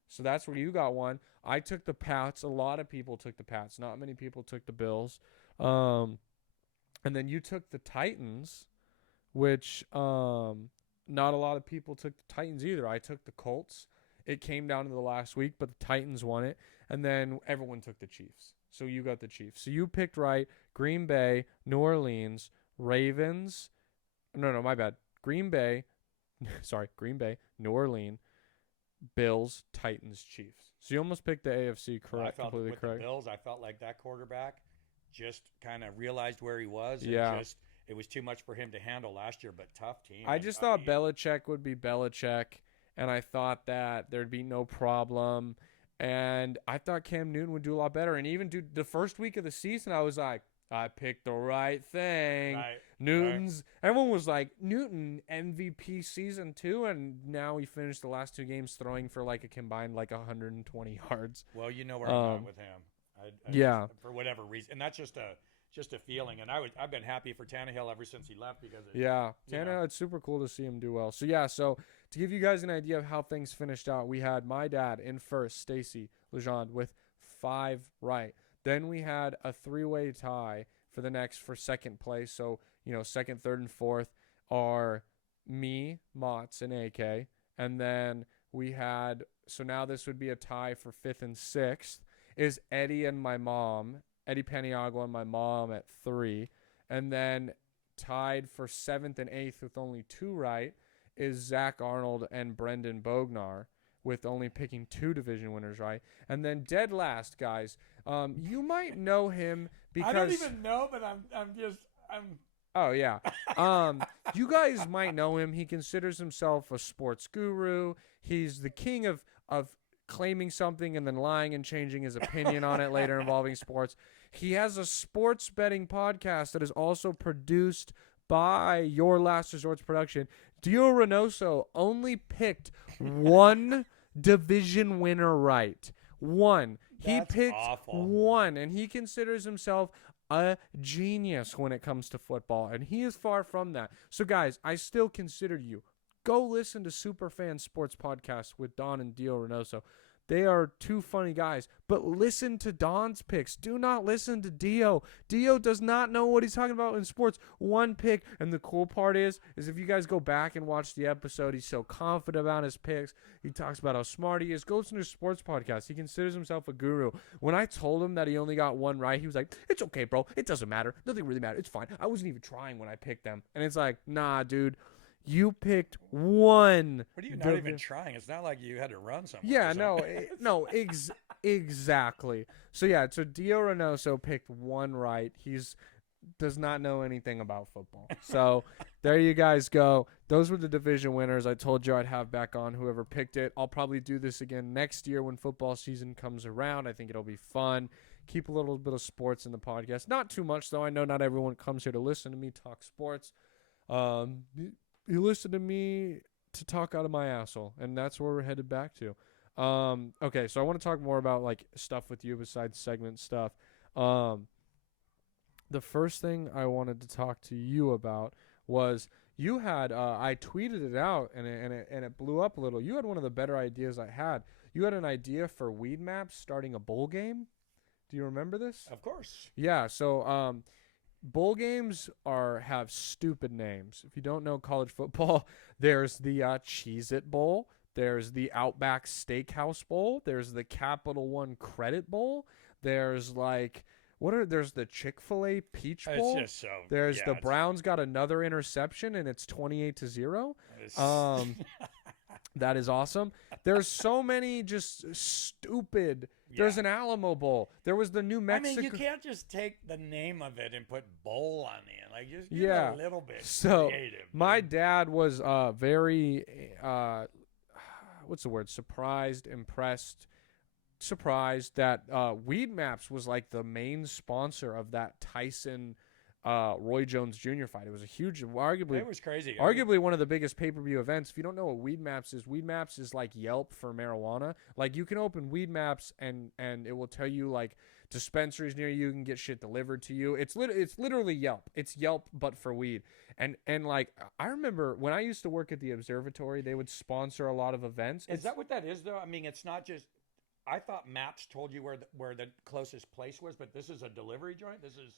so that's where you got one. I took the Pats. A lot of people took the Pats. Not many people took the Bills. And then you took the Titans, which not a lot of people took the Titans either. I took the Colts. It came down to the last week, but the Titans won it. And then everyone took the Chiefs. So you got the Chiefs. So you picked right. Green Bay, New Orleans, Ravens. No, my bad. Green Bay, New Orleans, Bills, Titans, Chiefs. So you almost picked the AFC correct, completely with correct. The Bills, I felt like that quarterback just kind of realized where he was. Yeah. And it was too much for him to handle last year, but tough team. I just thought Belichick would be Belichick, and I thought that there'd be no problem. And I thought Cam Newton would do a lot better. And even the first week of the season, I was like, I picked the right thing. Right. Everyone was like, Newton, MVP season 2, and now he finished the last 2 games throwing for like a combined like 120 yards. Well, you know where I'm at with him. Yeah. For whatever reason. And that's just a feeling. And I've been happy for Tannehill ever since he left because Tannehill, it's super cool to see him do well. So to give you guys an idea of how things finished out, we had my dad in first, Stacey, Legendre, with 5 right. Then we had a 3-way tie for second place. So, second, third, and fourth are me, Motts, and AK. And then we had, so now this would be a tie for 5th and 6th, is Eddie and my mom, Eddie Paniagua and my mom at 3. And then tied for 7th and 8th with only 2 right is Zach Arnold and Brendan Bognar. with only picking 2 division winners right. And then dead last, guys, you might know him because I don't even know, but I'm oh yeah, you guys might know him. He considers himself a sports guru. He's the king of claiming something and then lying and changing his opinion on it later involving sports. He has a sports betting podcast that is also produced by Your Last Resort's production. Dio Reynoso only picked 1 division winner right. 1. He That's picked awful. 1, and he considers himself a genius when it comes to football, and he is far from that. So, guys, I still consider you. Go listen to Superfan Sports Podcast with Don and Dio Reynoso. They are 2 funny guys, but listen to Don's picks. Do not listen to Dio. Dio does not know what he's talking about in sports. 1 pick, and the cool part is if you guys go back and watch the episode, he's so confident about his picks. He talks about how smart he is. Go listen to his sports podcast. He considers himself a guru. When I told him that he only got 1 right, he was like, "It's okay, bro. It doesn't matter. Nothing really matters. It's fine. I wasn't even trying when I picked them." And it's like, nah, dude. You picked 1. What are you not even trying? It's not like you had to run somewhere. Yeah, exactly. So yeah, so Dio Reynoso picked 1 right. He's does not know anything about football. So there you guys go. Those were the division winners. I told you I'd have back on whoever picked it. I'll probably do this again next year when football season comes around. I think it'll be fun. Keep a little bit of sports in the podcast. Not too much though. I know not everyone comes here to listen to me talk sports. You listen to me to talk out of my asshole, and that's where we're headed back to. Okay, so I want to talk more about like stuff with you besides segment stuff. The first thing I wanted to talk to you about was you had I tweeted it out and it blew up a little. You had one of the better ideas I had. You had an idea for Weed Maps starting a bowl game. Do you remember this? Of course. Yeah. So bowl games have stupid names. If you don't know college football, there's the Cheez-It Bowl. There's the Outback Steakhouse Bowl. There's the Capital One Credit Bowl. There's there's the Chick-fil-A Peach Bowl. It's just so. There's the Browns got another interception and it's 28-0. That is awesome. There's so many just stupid. Yeah. There's an Alamo Bowl. There was the New Mexico. I mean, you can't just take the name of it and put bowl on the end. Like, just get a little bit creative. My dad was very, what's the word? Surprised that Weed Maps was like the main sponsor of that Tyson Roy Jones Jr. fight. It was a huge, arguably, it was crazy. Arguably one of the biggest pay-per-view events. If you don't know what Weed Maps is like Yelp for marijuana. Like you can open Weed Maps and it will tell you like dispensaries near you can get shit delivered to you. It's literally Yelp. It's Yelp but for weed. And like I remember when I used to work at the observatory, they would sponsor a lot of events. Is that what that is though? I mean, it's not just. I thought Maps told you where the closest place was, but this is a delivery joint. This is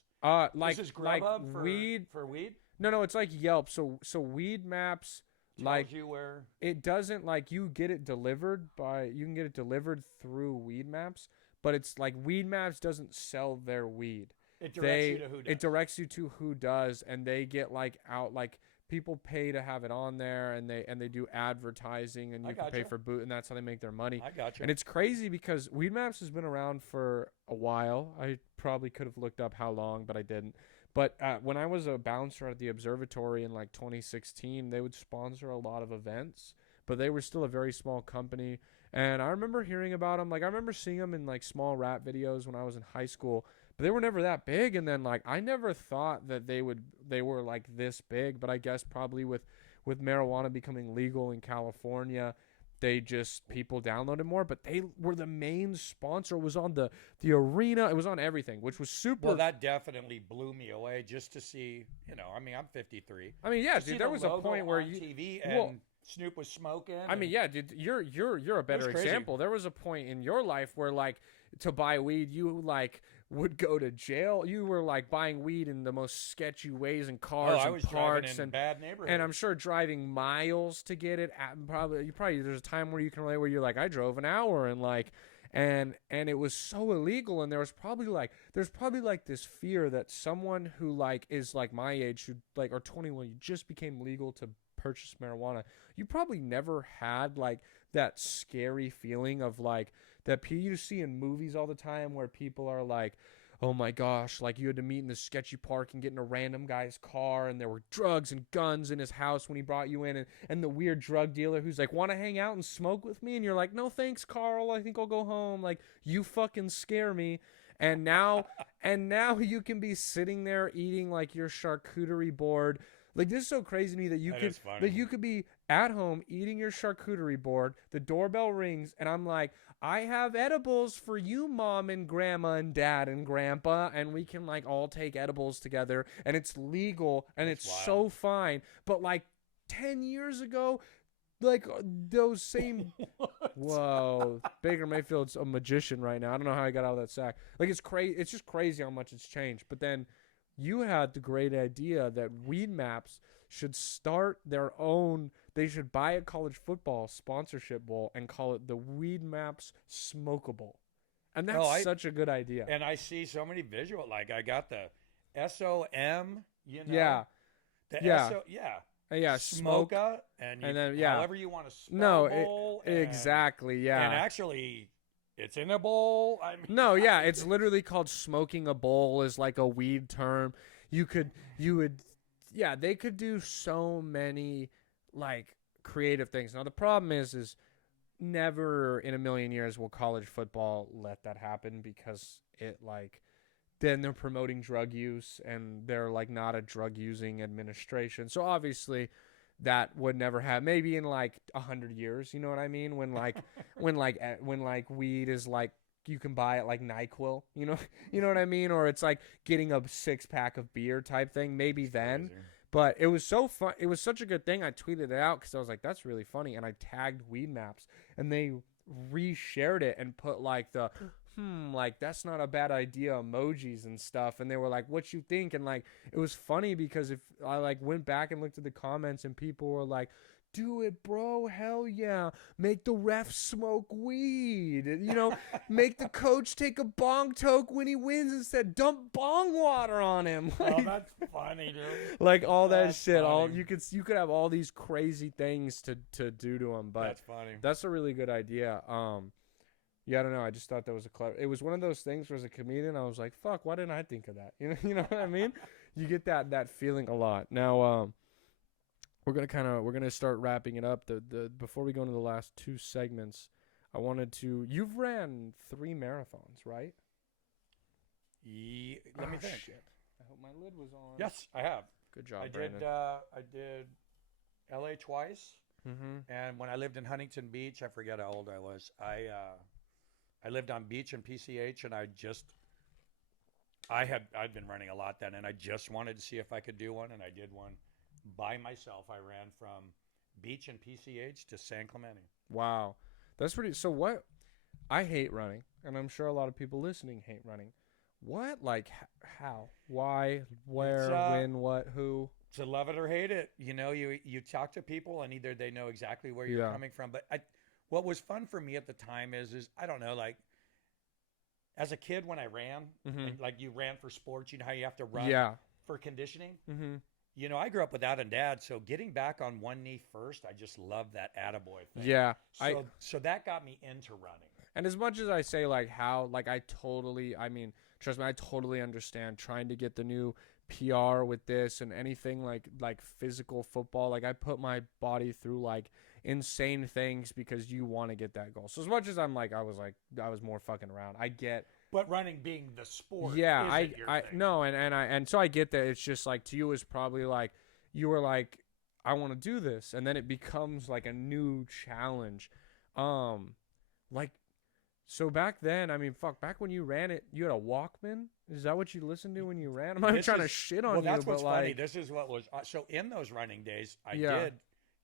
Grubhub for weed. For weed? No, it's like Yelp. So Weed Maps tells you where it doesn't like you get it delivered you can get it delivered through Weed Maps, but it's like Weed Maps doesn't sell their weed. It directs you to who does. It directs you to who does, and they get people pay to have it on there, and they do advertising, and you can pay for boot, and that's how they make their money. I got you. And it's crazy because Weed Maps has been around for a while. I probably could have looked up how long, but I didn't. But when I was a bouncer at the observatory in like 2016, they would sponsor a lot of events, but they were still a very small company. And I remember hearing about them. Like I remember seeing them in like small rap videos when I was in high school. But they were never that big, and then like I never thought that they were like this big, but I guess probably with marijuana becoming legal in California, people downloaded more, but they were the main sponsor. It was on the arena, it was on everything, which was super. Well, that definitely blew me away just to see, I mean, I'm 53. I mean, yeah, dude, there was a point where TV and Snoop was smoking. I mean, yeah, dude, you're a better example. There was a point in your life where like to buy weed, you like would go to jail. You were like buying weed in the most sketchy ways in cars and parks and bad neighborhoods. And I'm sure driving miles to get it. Probably there's a time where you can relate where you're like, I drove an hour and like, and it was so illegal. And there's probably like this fear that someone who like is like my age, who like or 21, you just became legal to purchase marijuana. You probably never had like that scary feeling of like that you see in movies all the time where people are like, oh my gosh, like you had to meet in this sketchy park and get in a random guy's car and there were drugs and guns in his house when he brought you in, and the weird drug dealer who's like, want to hang out and smoke with me? And you're like, no thanks, Carl, I think I'll go home. Like, you fucking scare me. And now you can be sitting there eating like your charcuterie board. Like, this is so crazy to me that you could be at home eating your charcuterie board, the doorbell rings, and I'm like, I have edibles for you, mom and grandma and dad and grandpa, and we can like all take edibles together, and it's legal and it's so fine. But like 10 years ago, like those same whoa, Baker Mayfield's a magician right now. I don't know how he got out of that sack. Like, it's crazy. It's just crazy how much it's changed. But then you had the great idea that Weed Maps should start their own. They should buy a college football sponsorship bowl and call it the Weed Maps Smokable. And that's such a good idea. And I see so many visual, like I got the SOM, you know? Yeah. Yeah, smoke. Smoka, and then, however you want to spell bowl. Exactly, yeah. And actually, it's in a bowl. I mean, no, yeah, it's literally called smoking a bowl is like a weed term. They could do so many like creative things. Now the problem is never in a million years will college football let that happen, because it like then they're promoting drug use and they're like not a drug using administration. So obviously that would never happen. Maybe in like 100 years, you know what I mean? When like when weed is like you can buy it like NyQuil, you know what I mean? Or it's like getting a 6-pack of beer type thing. Maybe then. Crazy. But it was so fun. It was such a good thing. I tweeted it out because I was like, that's really funny. And I tagged Weed Maps, and they reshared it and put like the like that's not a bad idea emojis and stuff. And they were like, what you think? And like it was funny because if I like went back and looked at the comments, and people were like, do it, bro, hell yeah, make the ref smoke weed, you know, make the coach take a bong toke when he wins instead, dump bong water on him. Like, oh, that's funny, dude. Like all that shit. Funny. All you could have all these crazy things to do to him. But that's funny. That's a really good idea. Yeah, I don't know. I just thought that was it was one of those things where as a comedian, I was like, fuck, why didn't I think of that? You know what I mean? You get that feeling a lot. Now, we're gonna start wrapping it up. The before we go into the last two segments, you've ran 3 marathons, right? Let me think. Shit. I hope my lid was on. Yes, I have. Good job, I Brandon. did LA twice. Mm-hmm. And when I lived in Huntington Beach, I forget how old I was. I lived on beach in PCH, and I'd been running a lot then, and I just wanted to see if I could do one, and I did one by myself. I ran from beach and PCH to San Clemente. Wow, that's pretty. So what? I hate running, and I'm sure a lot of people listening hate running. What? Like how? Why? Where? When? What? Who? To love it or hate it, you know, you talk to people, and either they know exactly where you're coming from. But what was fun for me at the time is I don't know, like as a kid when I ran, like you ran for sports, you know how you have to run for conditioning. Mm-hmm. You know, I grew up without a dad, so getting back on one knee first, I just love that attaboy thing. Yeah. So that got me into running. And as much as I say like how, like trust me, I totally understand trying to get the new PR with this and anything like physical football. Like I put my body through like insane things because you want to get that goal. So as much as I was more fucking around. I get. But running being the sport. Yeah, isn't your thing. No, and so I get that. It's just like to you is probably like you were like, I want to do this, and then it becomes like a new challenge. Like so back then, I mean, back when you ran it, you had a Walkman. Is that what you listened to when you ran? I'm not trying to shit on you, that's but what's like, funny. This is what was so in those running days. I did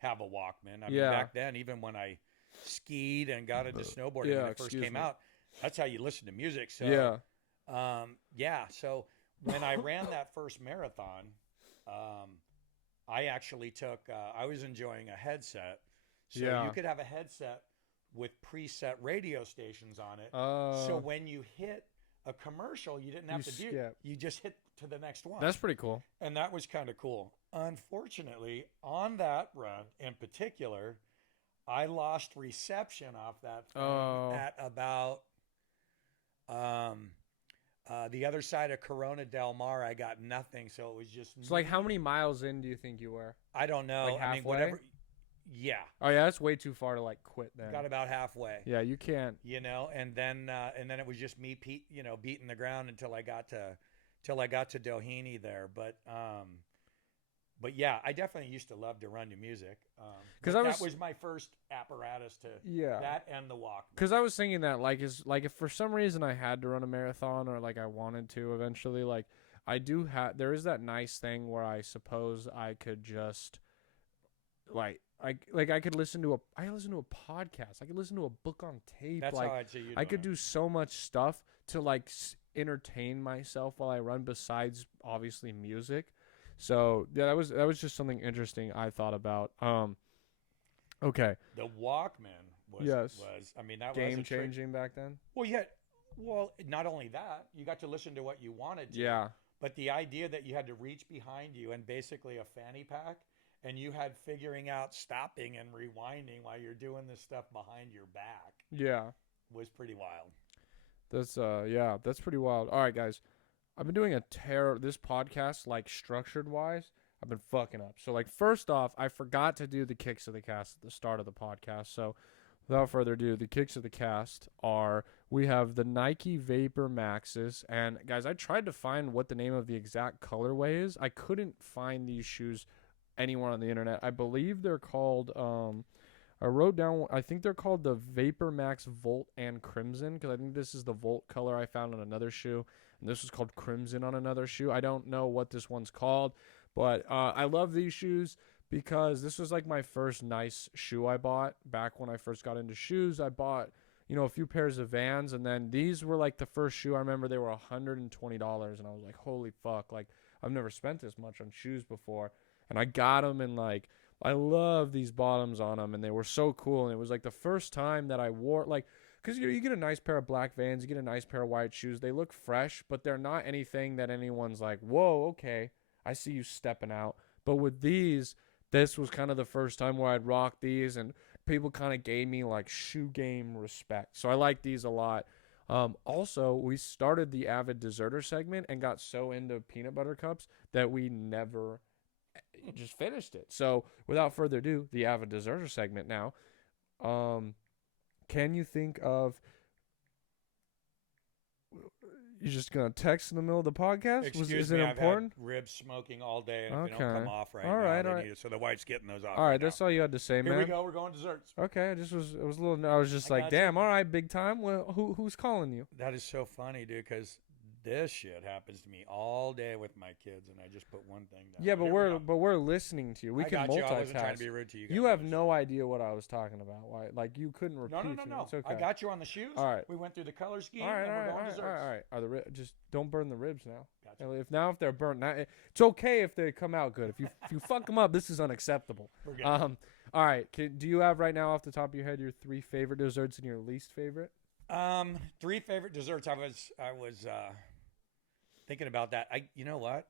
have a Walkman. I mean, back then, even when I skied and got into snowboarding when it first came out, that's how you listen to music. So So when I ran that first marathon, I actually took. I was enjoying a headset, so you could have a headset with preset radio stations on it. So when you hit a commercial, you didn't have to do it. You just hit to the next one. That's pretty cool. And that was kind of cool. Unfortunately, on that run in particular, I lost reception off that thing Oh. at about the other side of Corona Del Mar. I got nothing, so it was just. So like, how many miles in do you think you were? I don't know. Like I mean, halfway? whatever. Yeah, Oh yeah, that's way too far to like quit then. got about halfway. Yeah, you can't. You know, and then it was just me, beating the ground until I got to Doheny there. But yeah, I definitely used to love to run to music. 'Cause that was my first apparatus to that and the Walkman. Because I was thinking that if for some reason I had to run a marathon or like I wanted to eventually, like I do have, there is that nice thing where I suppose I could just I could listen to a podcast. I could listen to a book on tape. That's like how I'd say you. I could do so much stuff to like entertain myself while I run besides obviously music. So yeah, that was just something interesting I thought about. Okay. The Walkman was I mean that Game was changing back then. Well, not only that, you got to listen to what you wanted to. Yeah. But the idea that you had to reach behind you and basically a fanny pack, and you had figuring out stopping and rewinding while you're doing this stuff behind your back. Yeah. Was pretty wild. That's pretty wild. All right, guys. I've been doing this podcast, like, structured wise. I've been fucking up. So, like, first off, I forgot to do the kicks of the cast at the start of the podcast. So, without further ado, the kicks of the cast are, we have the Nike Vapormaxes. And, guys, I tried to find what the name of the exact colorway is. I couldn't find these shoes anywhere on the internet. I believe they're called, I wrote down, I think they're called the Vapormax Volt and Crimson, because I think this is the Volt color I found on another shoe. And this was called Crimson on another shoe. I don't know what this one's called, but I love these shoes because this was like my first nice shoe I bought back when I first got into shoes. I bought, a few pairs of Vans, and then these were like the first shoe. I remember they were $120, and I was like, holy fuck, like I've never spent this much on shoes before. And I got them, and like I love these bottoms on them, and they were so cool. And it was like the first time that I wore, like, because you get a nice pair of black Vans, you get a nice pair of white shoes. They look fresh, but they're not anything that anyone's like, whoa, okay, I see you stepping out. But with these, this was kind of the first time where I'd rock these, and people kind of gave me like shoe game respect. So I like these a lot. Also, we started the Avid Deserter segment and got so into peanut butter cups that we never just finished it. So without further ado, the Avid Deserter segment now. Can you think of, you're just going to text in the middle of the podcast? Is it important? I've had ribs smoking all day, and Okay. if they don't come off right All now, right, they all right. need it. So the wife's getting those off. All right, right that's now. all you had to say, man. Here we go. We're going desserts. Okay, it was a little, I was just I like, got you. damn, all right, big time. Well, who's calling you? That is so funny, dude, because this shit happens to me all day with my kids, and I just put one thing down. Yeah, but Here we go. we're listening to you. We I can got you. multitask. I wasn't trying to be rude to you guys. You have no idea what I was talking about. Why? Like, you couldn't repeat. No. It's okay. I got you on the shoes. All right. We went through the color scheme, All right, and all we're right, going all right, desserts. all right. Are the just don't burn the ribs now. Gotcha. If they're burnt, now it's okay if they come out good. If you fuck them up, this is unacceptable. We're good. All right. Do you have right now off the top of your head your 3 favorite desserts and your least favorite? 3 favorite desserts. I was thinking about that. You know what?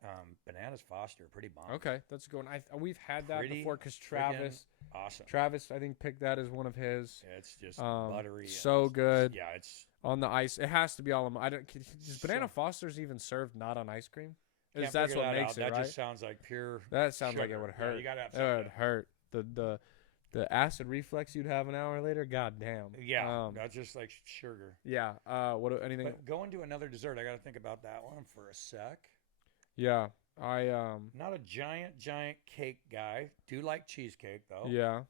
Bananas Foster, pretty bomb. Okay, that's a good one. We've had that Pretty before because friggin' awesome. Travis, I think, picked that as one of his. Yeah, it's just buttery. So and good. Yeah, it's On the ice, it has to be all. Does Banana So- Foster's even served not on ice cream? can't That's figure what that makes out. it, That right? just sounds like pure. That sounds like it sugar. would Yeah, hurt. you gotta have It would something. hurt. The acid reflex you'd have an hour later. God damn. Yeah, that's just like sugar. Yeah. Anything? But going to another dessert, I got to think about that one for a sec. Yeah. I Not a giant cake guy. Do like cheesecake though. Yeah.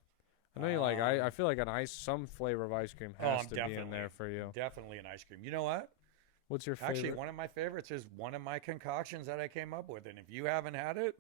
I know you like. I feel like some flavor of ice cream has I'm to be in there for you. Definitely an ice cream. You know what? What's your favorite? Actually, one of my favorites is one of my concoctions that I came up with, and if you haven't had it,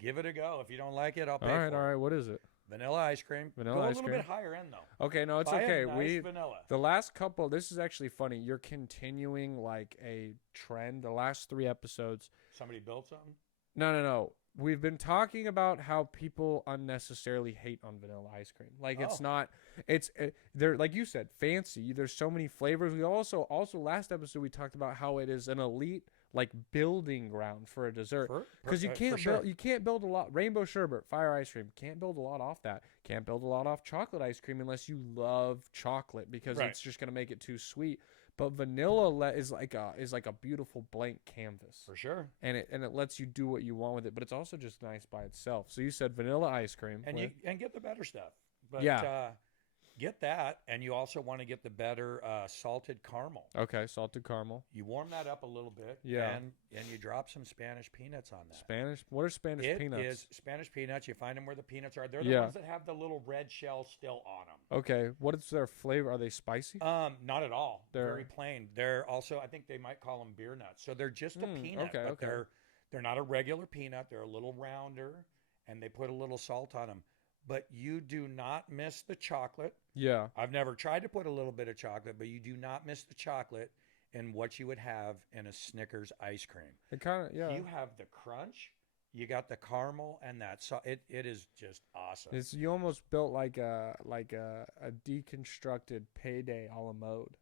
give it a go. If you don't like it, I'll pay for it. All right. What is it? Vanilla ice cream. Vanilla Go ice a little cream? bit higher end though. Okay, no, it's Buy okay. a nice vanilla. The last couple. This is actually funny. You're continuing like a trend. The last 3 episodes. Somebody built something. No. We've been talking about how people unnecessarily hate on vanilla ice cream. Like it's not. It's they're like you said, fancy. There's so many flavors. We also last episode we talked about how it is an elite like building ground for a dessert because For sure. you can't build a lot. Rainbow sherbet, fire ice cream, can't build a lot off that. Can't build a lot off chocolate ice cream unless you love chocolate because Right. it's just gonna make it too sweet. But vanilla is like a beautiful blank canvas, For sure. and it lets you do what you want with it. But it's also just nice by itself. So you said vanilla ice cream, And with, you get the better stuff. But Yeah. get that, and you also want to get the better salted caramel. okay, salted caramel, You warm that up a little bit, Yeah. and you drop some Spanish peanuts on that. Spanish. What are Spanish It peanuts? is Spanish peanuts. You find them where the peanuts are. They're the Yeah. ones that have the little red shell still on them. Okay, what is their flavor? Are they spicy? Not at all. They're- Very plain. They're also, I think they might call them beer nuts. So they're just a peanut, okay, but okay. they're not a regular peanut. They're a little rounder, and they put a little salt on them. But you do not miss the chocolate. Yeah. I've never tried to put a little bit of chocolate, but you do not miss the chocolate in what you would have in a Snickers ice cream. It kind of You have the crunch, you got the caramel, and that it is just awesome. It's you almost built like a deconstructed payday a la mode.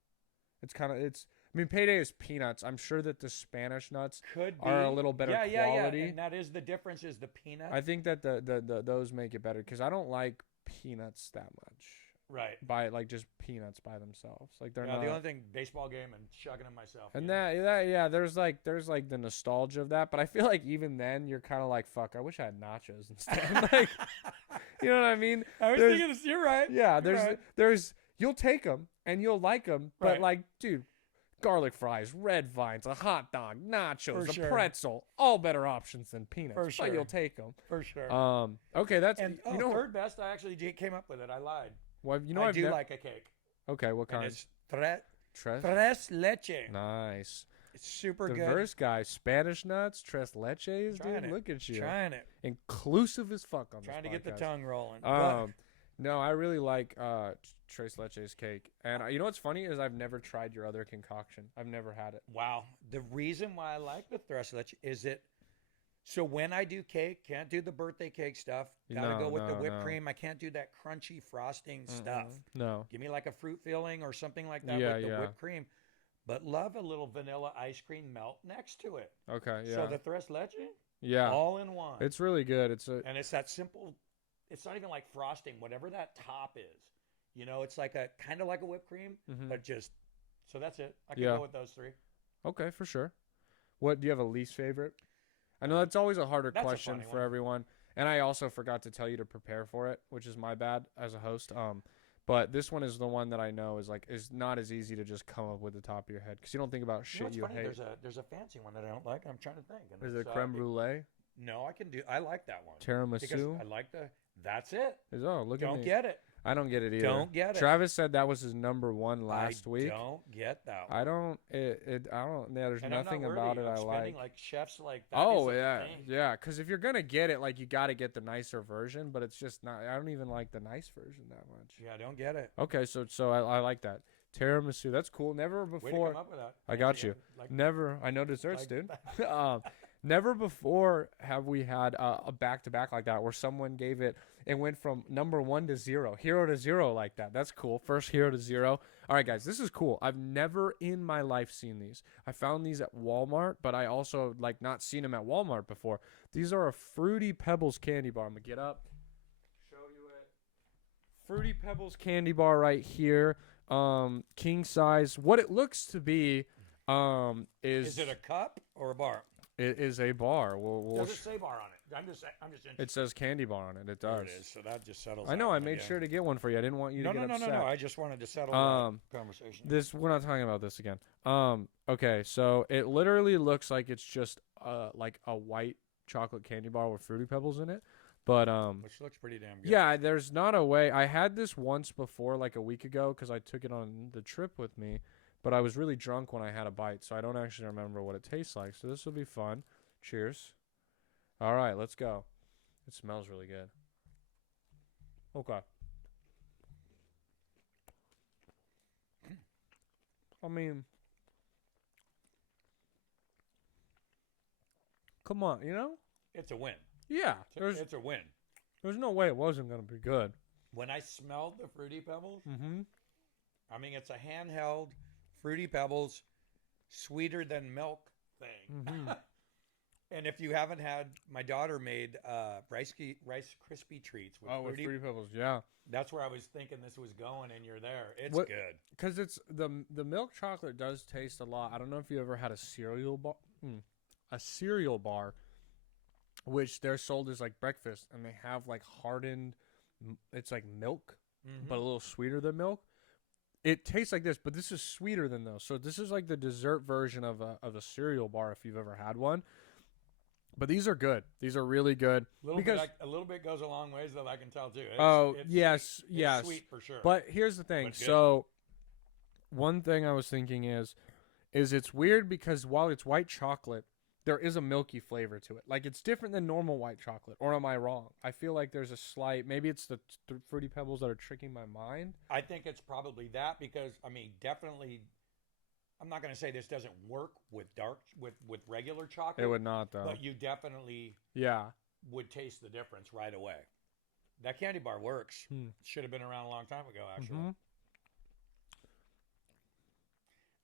It's kind of I mean payday is peanuts. I'm sure that the Spanish nuts Could be are a little better quality. Yeah. And that is the difference is the peanut. I think that the those make it better because I don't like peanuts that much. Right. By like just peanuts by themselves, like they're Yeah, not. the only thing, baseball game and chugging them myself. And you know? that yeah, there's like the nostalgia of that, but I feel like even then you're kind of like fuck. I wish I had nachos instead. Like, you know what I mean? I was There's- thinking this. You're right. Yeah, You're right. there's you'll take them and you'll like them, but Right. like, dude, garlic fries, red vines, a hot dog, nachos, For a sure. pretzel, all better options than peanuts. For But sure. you'll take them. For sure. Okay, that's and you know third best, I actually came up with it. I lied. well, you know I I've do nev- like a cake. Okay, what And kind? it's Tres. tres leche. Nice. It's super Diverse guy, Spanish nuts, tres leches, Trying dude. it. Look at good. you, Trying it. inclusive as fuck on Trying to this get the podcast. tongue rolling. No, I really like tres leches cake, and you know what's funny is I've never tried your other concoction. I've never had it. Wow. The reason why I like the tres leche is it. So when I do cake, can't do the birthday cake stuff. Gotta No, go with the no, whipped no. cream. I can't do that crunchy frosting stuff. No. Give me like a fruit filling or something like that Yeah, with the yeah. whipped cream. But love a little vanilla ice cream melt next to it. Okay. Yeah. So the tres leche, yeah. all in one. It's really good. And it's that simple. It's not even like frosting. Whatever that top is, you know, it's like a kind of like a whipped cream, but just. So that's it. I can Yeah. go with those three. okay for sure. What do you have a least favorite? I know that's always a harder That's a question funny for one. everyone, and I also forgot to tell you to prepare for it, which is my bad as a host. But this one is the one that I know is not as easy to just come up with the top of your head because you don't think about You know shit what's you funny? hate. There's a fancy one that I don't like. I'm trying to think. And Is it it's, creme brulee, No, I like that one. tiramisu? Because I like that's it. Look at Don't me. get it. I don't get it either. Don't get it. Travis said that was his number one last I week. don't get that one. I don't. I don't. Yeah, there's And I'm nothing not about worthy it of I spending like. like chefs like that. Oh is a yeah, thing. yeah. Because if you're gonna get it, like you got to get the nicer version. But it's just not. I don't even like the nice version that much. Yeah, I don't get it. Okay, so I like that tiramisu. That's cool. Never Way to before. come up with that. I got Fancy. you. Like, Never. I know desserts, like dude. Never before have we had a back to back like that where someone gave it. It went from number 1 to 0, hero to 0 like that. That's cool. First hero to 0. All right, guys, this is cool. I've never in my life seen these. I found these at Walmart, but I also like not seen them at Walmart before. These are a Fruity Pebbles candy bar. I'm gonna get up, show you it. Fruity Pebbles candy bar right here. King size. What it looks to be is it a cup or a bar? It is a bar. We'll Does it say bar on it? I'm just interested. it says candy bar on it. It There does. it is. So that just settles. I know. that I one made again. sure to get one for you. I didn't want you to get upset. No. I just wanted to settle that conversation. We're not talking about this again. Okay, so it literally looks like it's just like a white chocolate candy bar with Fruity Pebbles in it. But Which looks pretty damn good. yeah, there's not a way. I had this once before, like a week ago, because I took it on the trip with me. But I was really drunk when I had a bite, so I don't actually remember what it tastes like. So this will be fun. Cheers. All right, let's go. It smells really good. Okay. I mean, come on, you know? It's a win. Yeah, there's It's a win. no way it wasn't gonna be good. When I smelled the Fruity Pebbles, Mm-hmm. I mean, it's a handheld Fruity Pebbles, sweeter than milk thing. Mm-hmm. And if you haven't had, my daughter made Rice Krispie treats with With Fruity Pebbles, yeah. That's where I was thinking this was going, and you're there. It's What- good. Because it's the milk chocolate does taste a lot. I don't know if you ever had a cereal bar, which they're sold as like breakfast, and they have like hardened. It's like milk, but a little sweeter than milk. It tastes like this, but this is sweeter than those. So this is like the dessert version of a cereal bar if you've ever had one. But these are good. These are really good. A little bit goes a long ways, though. I can tell too. Yes. It's sweet for sure. But here's the thing. So one thing I was thinking is it's weird because while it's white chocolate, there is a milky flavor to it. Like it's different than normal white chocolate. Or am I wrong? I feel like there's a slight. Maybe it's the Fruity Pebbles that are tricking my mind. I think it's probably that because definitely. I'm not going to say this doesn't work with with regular chocolate. It would not, though. But you definitely would taste the difference right away. That candy bar works. Should have been around a long time ago, actually. Mm-hmm.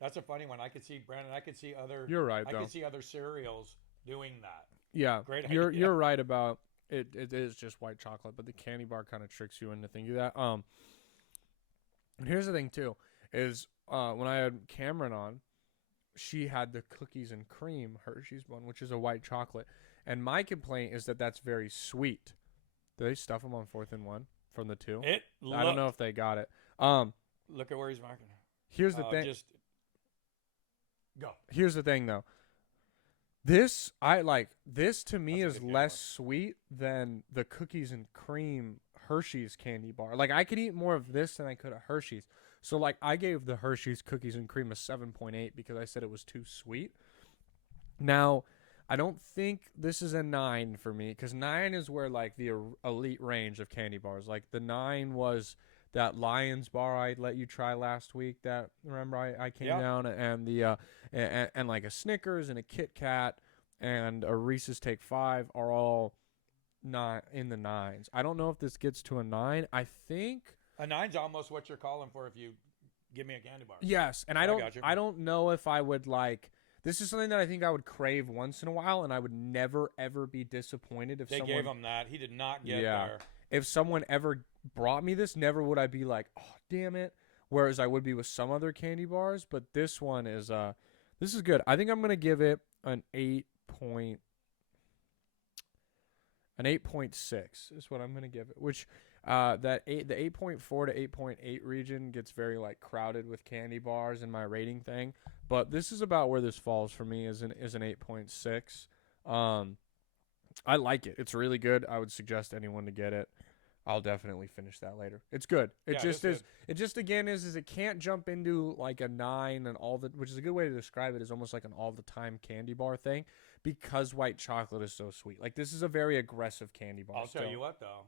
That's a funny one. I could see, Brandon, other. You're right, I though. could see other cereals doing that. Yeah. Great You're idea. you're right about it. It is just white chocolate, but the candy bar kind of tricks you into thinking that. And here's the thing, too, is when I had Cameron on, she had the cookies and cream Hershey's one, which is a white chocolate. And my complaint is that that's very sweet. Do they stuff them on 4th and 1 from the 2? I don't know if they got it. Look at where he's marking. Here's the thing. Just go. Here's the thing, though. This to me is less sweet than the cookies and cream Hershey's candy bar. Like I could eat more of this than I could of Hershey's. So like I gave the Hershey's cookies and cream a 7.8 because I said it was too sweet. Now, I don't think this is a 9 for me because 9 is where like the elite range of candy bars. Like the 9 was that Lions bar I let you try last week. That remember I came down and the and like a Snickers and a Kit Kat and a Reese's Take 5 are all not in the 9s. I don't know if this gets to a 9. I think a 9's almost what you're calling for if you give me a candy bar. Yes, and I don't know if I would like. This is something that I think I would crave once in a while, and I would never ever be disappointed if someone gave him that. He did not get there. If someone ever brought me this, never would I be like, oh damn it. Whereas I would be with some other candy bars, but this one is this is good. I think I'm gonna give it an 8.6 is what I'm gonna give it, which. The 8.4 to 8.8 region gets very like crowded with candy bars in my rating thing, but this is about where this falls for me is an 8.6. I like it. It's really good. I would suggest anyone to get it. I'll definitely finish that later. It's good. It just again is it can't jump into like a 9 and which is a good way to describe it, is almost like an all the time candy bar thing because white chocolate is so sweet. Like this is a very aggressive candy bar. I'll tell you what though.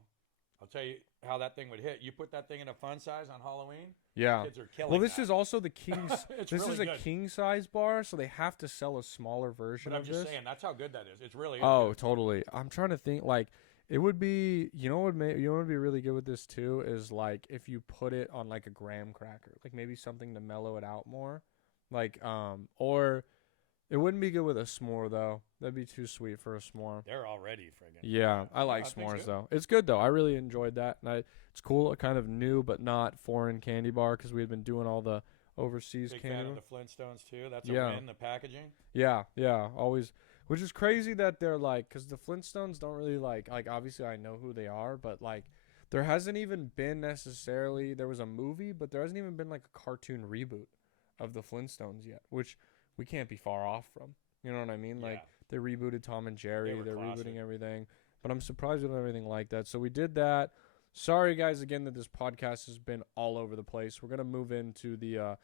I'll tell you how that thing would hit. You put that thing in a fun size on Halloween. Yeah. Kids are killing. Well, this is also the king's. This really is a good. king size bar, so they have to sell a smaller version But of I'm just this. saying that's how good that is. It's really. Oh, good. totally. I'm trying to think. Like it would be. You know what would be really good with this too is like if you put it on like a graham cracker, like maybe something to mellow it out more, like or. It wouldn't be good with a s'more, though. That'd be too sweet for a s'more. They're already friggin'. Yeah, I like s'mores, though. It's good, though. I really enjoyed that. And it's cool, a kind of new but not foreign candy bar because we had been doing all the overseas Big candy. fan of the Flintstones, too. That's a win, the packaging. Yeah, always. Which is crazy that they're like, because the Flintstones don't really like, obviously I know who they are, but like, there hasn't even been necessarily, there was a movie, but there hasn't even been like a cartoon reboot of the Flintstones yet, which we can't be far off from. You know what I mean? Like they rebooted Tom and Jerry, they're rebooting everything. But I'm surprised we don't have anything like that. So we did that. Sorry guys again that this podcast has been all over the place. We're gonna move into the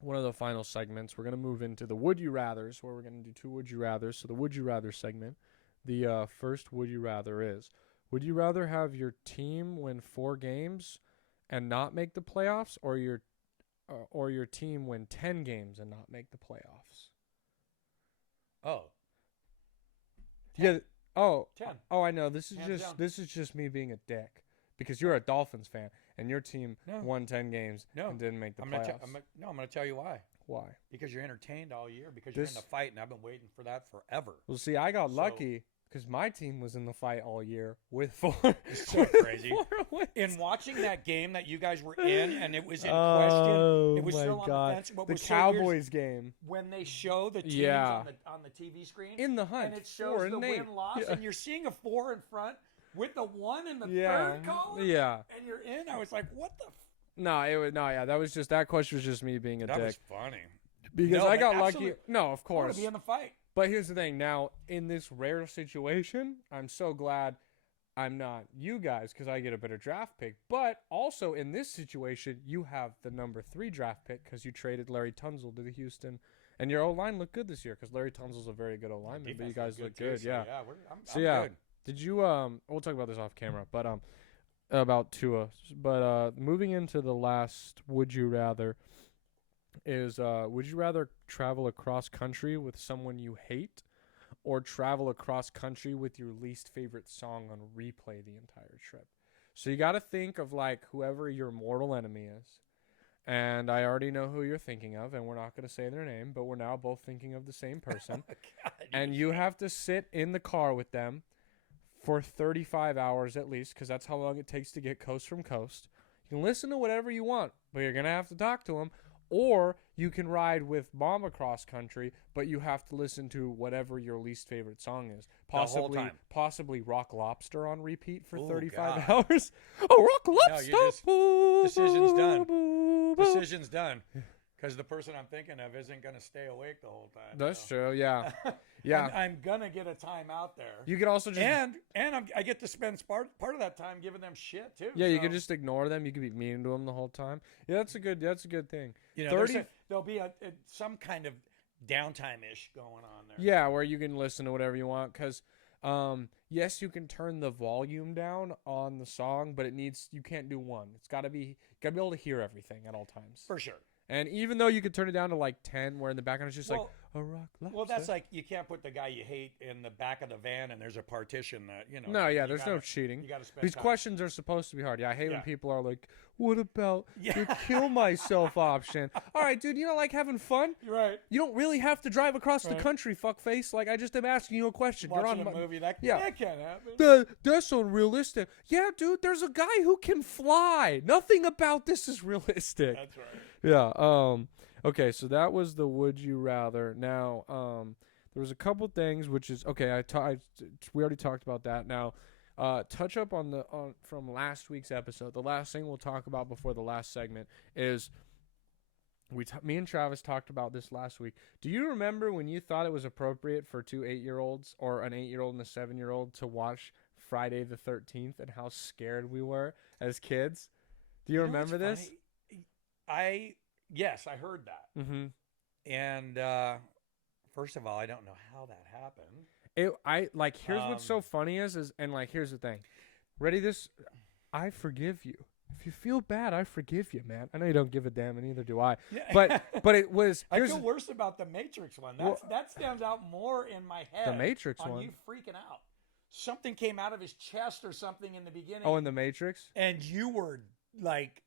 one of the final segments. We're gonna move into the Would You Rathers, where we're gonna do 2 Would You Rathers. So the Would You Rather segment. The first Would You Rather is: would you rather have your team win 4 games and not make the playoffs, or your team win 10 games and not make the playoffs? Oh. 10. Yeah. Oh. 10. Oh, I know. This Hands down. is just me being a dick because you're a Dolphins fan and your team won 10 games and didn't make the playoffs. I'm going to tell you why. Why? Because you're entertained all year. Because you're in the fight, and I've been waiting for that forever. Well, see, I got lucky because my team was in the fight all year with four. It's so crazy. 4 wins. In watching that game that you guys were in, and it was in Oh, question, it was my still on God. the fence. What The was so weird is Cowboys game. when they show the teams Yeah. on the TV screen, In the hunt. and it shows 4 the and 8. win-loss, Yeah. and you're seeing a 4 in front with the 1 in the Yeah. third column, Yeah. and you're in. I was like, what the? That question was just me being a That dick. was funny. Because No, I but got absolutely- lucky. No, of I want course. to be in the fight. But here's the thing. Now, in this rare situation, I'm so glad I'm not you guys because I get a better draft pick. But also in this situation, you have the number 3 draft pick because you traded Larry Tunzel to the Houston. And your O-line looked good this year because Larry Tunzel's a very good O-lineman. But you guys look good. Too, Yeah. So yeah, So I'm yeah. good. Did you we'll talk about this off camera, but about Tua. But moving into the last would you rather is would you rather travel across country with someone you hate or travel across country with your least favorite song on replay the entire trip? So you got to think of like whoever your mortal enemy is. And I already know who you're thinking of, and we're not going to say their name, but we're now both thinking of the same person. God, And you have to sit in the car with them for 35 hours at least, because that's how long it takes to get coast from coast. You can listen to whatever you want, but you're going to have to talk to them. Or you can ride with mom across country, but you have to listen to whatever your least favorite song is. whole time. Possibly Rock Lobster on repeat for Ooh, 35 God. hours. Oh, Rock No, Lobster! you just- decision's done. Boo, boo. Decision's done. Because the person I'm thinking of isn't going to stay awake the whole time. That's so. true, yeah. Yeah. I'm going to get a time out there. You could also just... I get to spend part of that time giving them shit, too. Yeah, you so, could just ignore them. You could be mean to them the whole time. Yeah, that's a good thing. You know, 30 there'll be some kind of downtime-ish going on there. Yeah, where you can listen to whatever you want. Because, yes, you can turn the volume down on the song, but you can't do one. It's got to be able to hear everything at all times. For sure. And even though you could turn it down to like 10, where in the background it's just like a rock lobster. Well, that's like you can't put the guy you hate in the back of the van and there's a partition that, you know. No, yeah, you there's no gotta- cheating. You got to spend These time. questions are supposed to be hard. Yeah, I hate when Yeah. people are like, what about Yeah. the kill myself option? All right, dude, you don't like having fun? You're right. You don't really have to drive across the Right. country, fuckface. Like, I just am asking you a question. You're Watching on a movie that yeah. can't happen. That's unrealistic. Yeah, dude, there's a guy who can fly. Nothing about this is realistic. That's right. Yeah. Okay, so that was the would you rather. Now, there was a couple things, which is okay. We already talked about that. Now, touch up on from last week's episode. The last thing we'll talk about before the last segment is me and Travis talked about this last week. Do you remember when you thought it was appropriate for 2 8-year-olds or an 8-year-old and a 7-year-old to watch Friday the 13th and how scared we were as kids? Do you remember what's this? funny? Yes, I heard that. Mm-hmm. And first of all, I don't know how that happened. Here's what's so funny is here's the thing. Ready this? I forgive you. If you feel bad, I forgive you, man. I know you don't give a damn, and neither do I. Yeah. But it was. I feel worse about the Matrix one. That stands out more in my head. The Matrix on one. You freaking out. Something came out of his chest or something in the beginning. Oh, in the Matrix. And you were like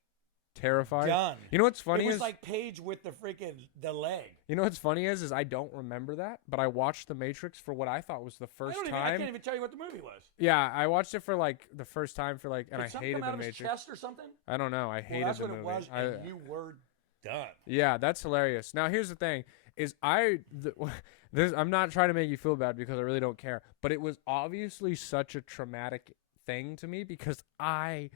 Terrified. done. You know what's funny It was is like Paige with the leg. you know what's funny is I don't remember that, but I watched the Matrix for what I thought was the first I time. can't even tell you what the movie was. Yeah, I watched it for like the first time for like, and Did I something hated come out the of his Matrix. chest or something? I don't know. I hated that's the what movie. it was, and you were done. Yeah, that's hilarious. Now, here's the thing: is I'm not trying to make you feel bad because I really don't care, but it was obviously such a traumatic thing to me because I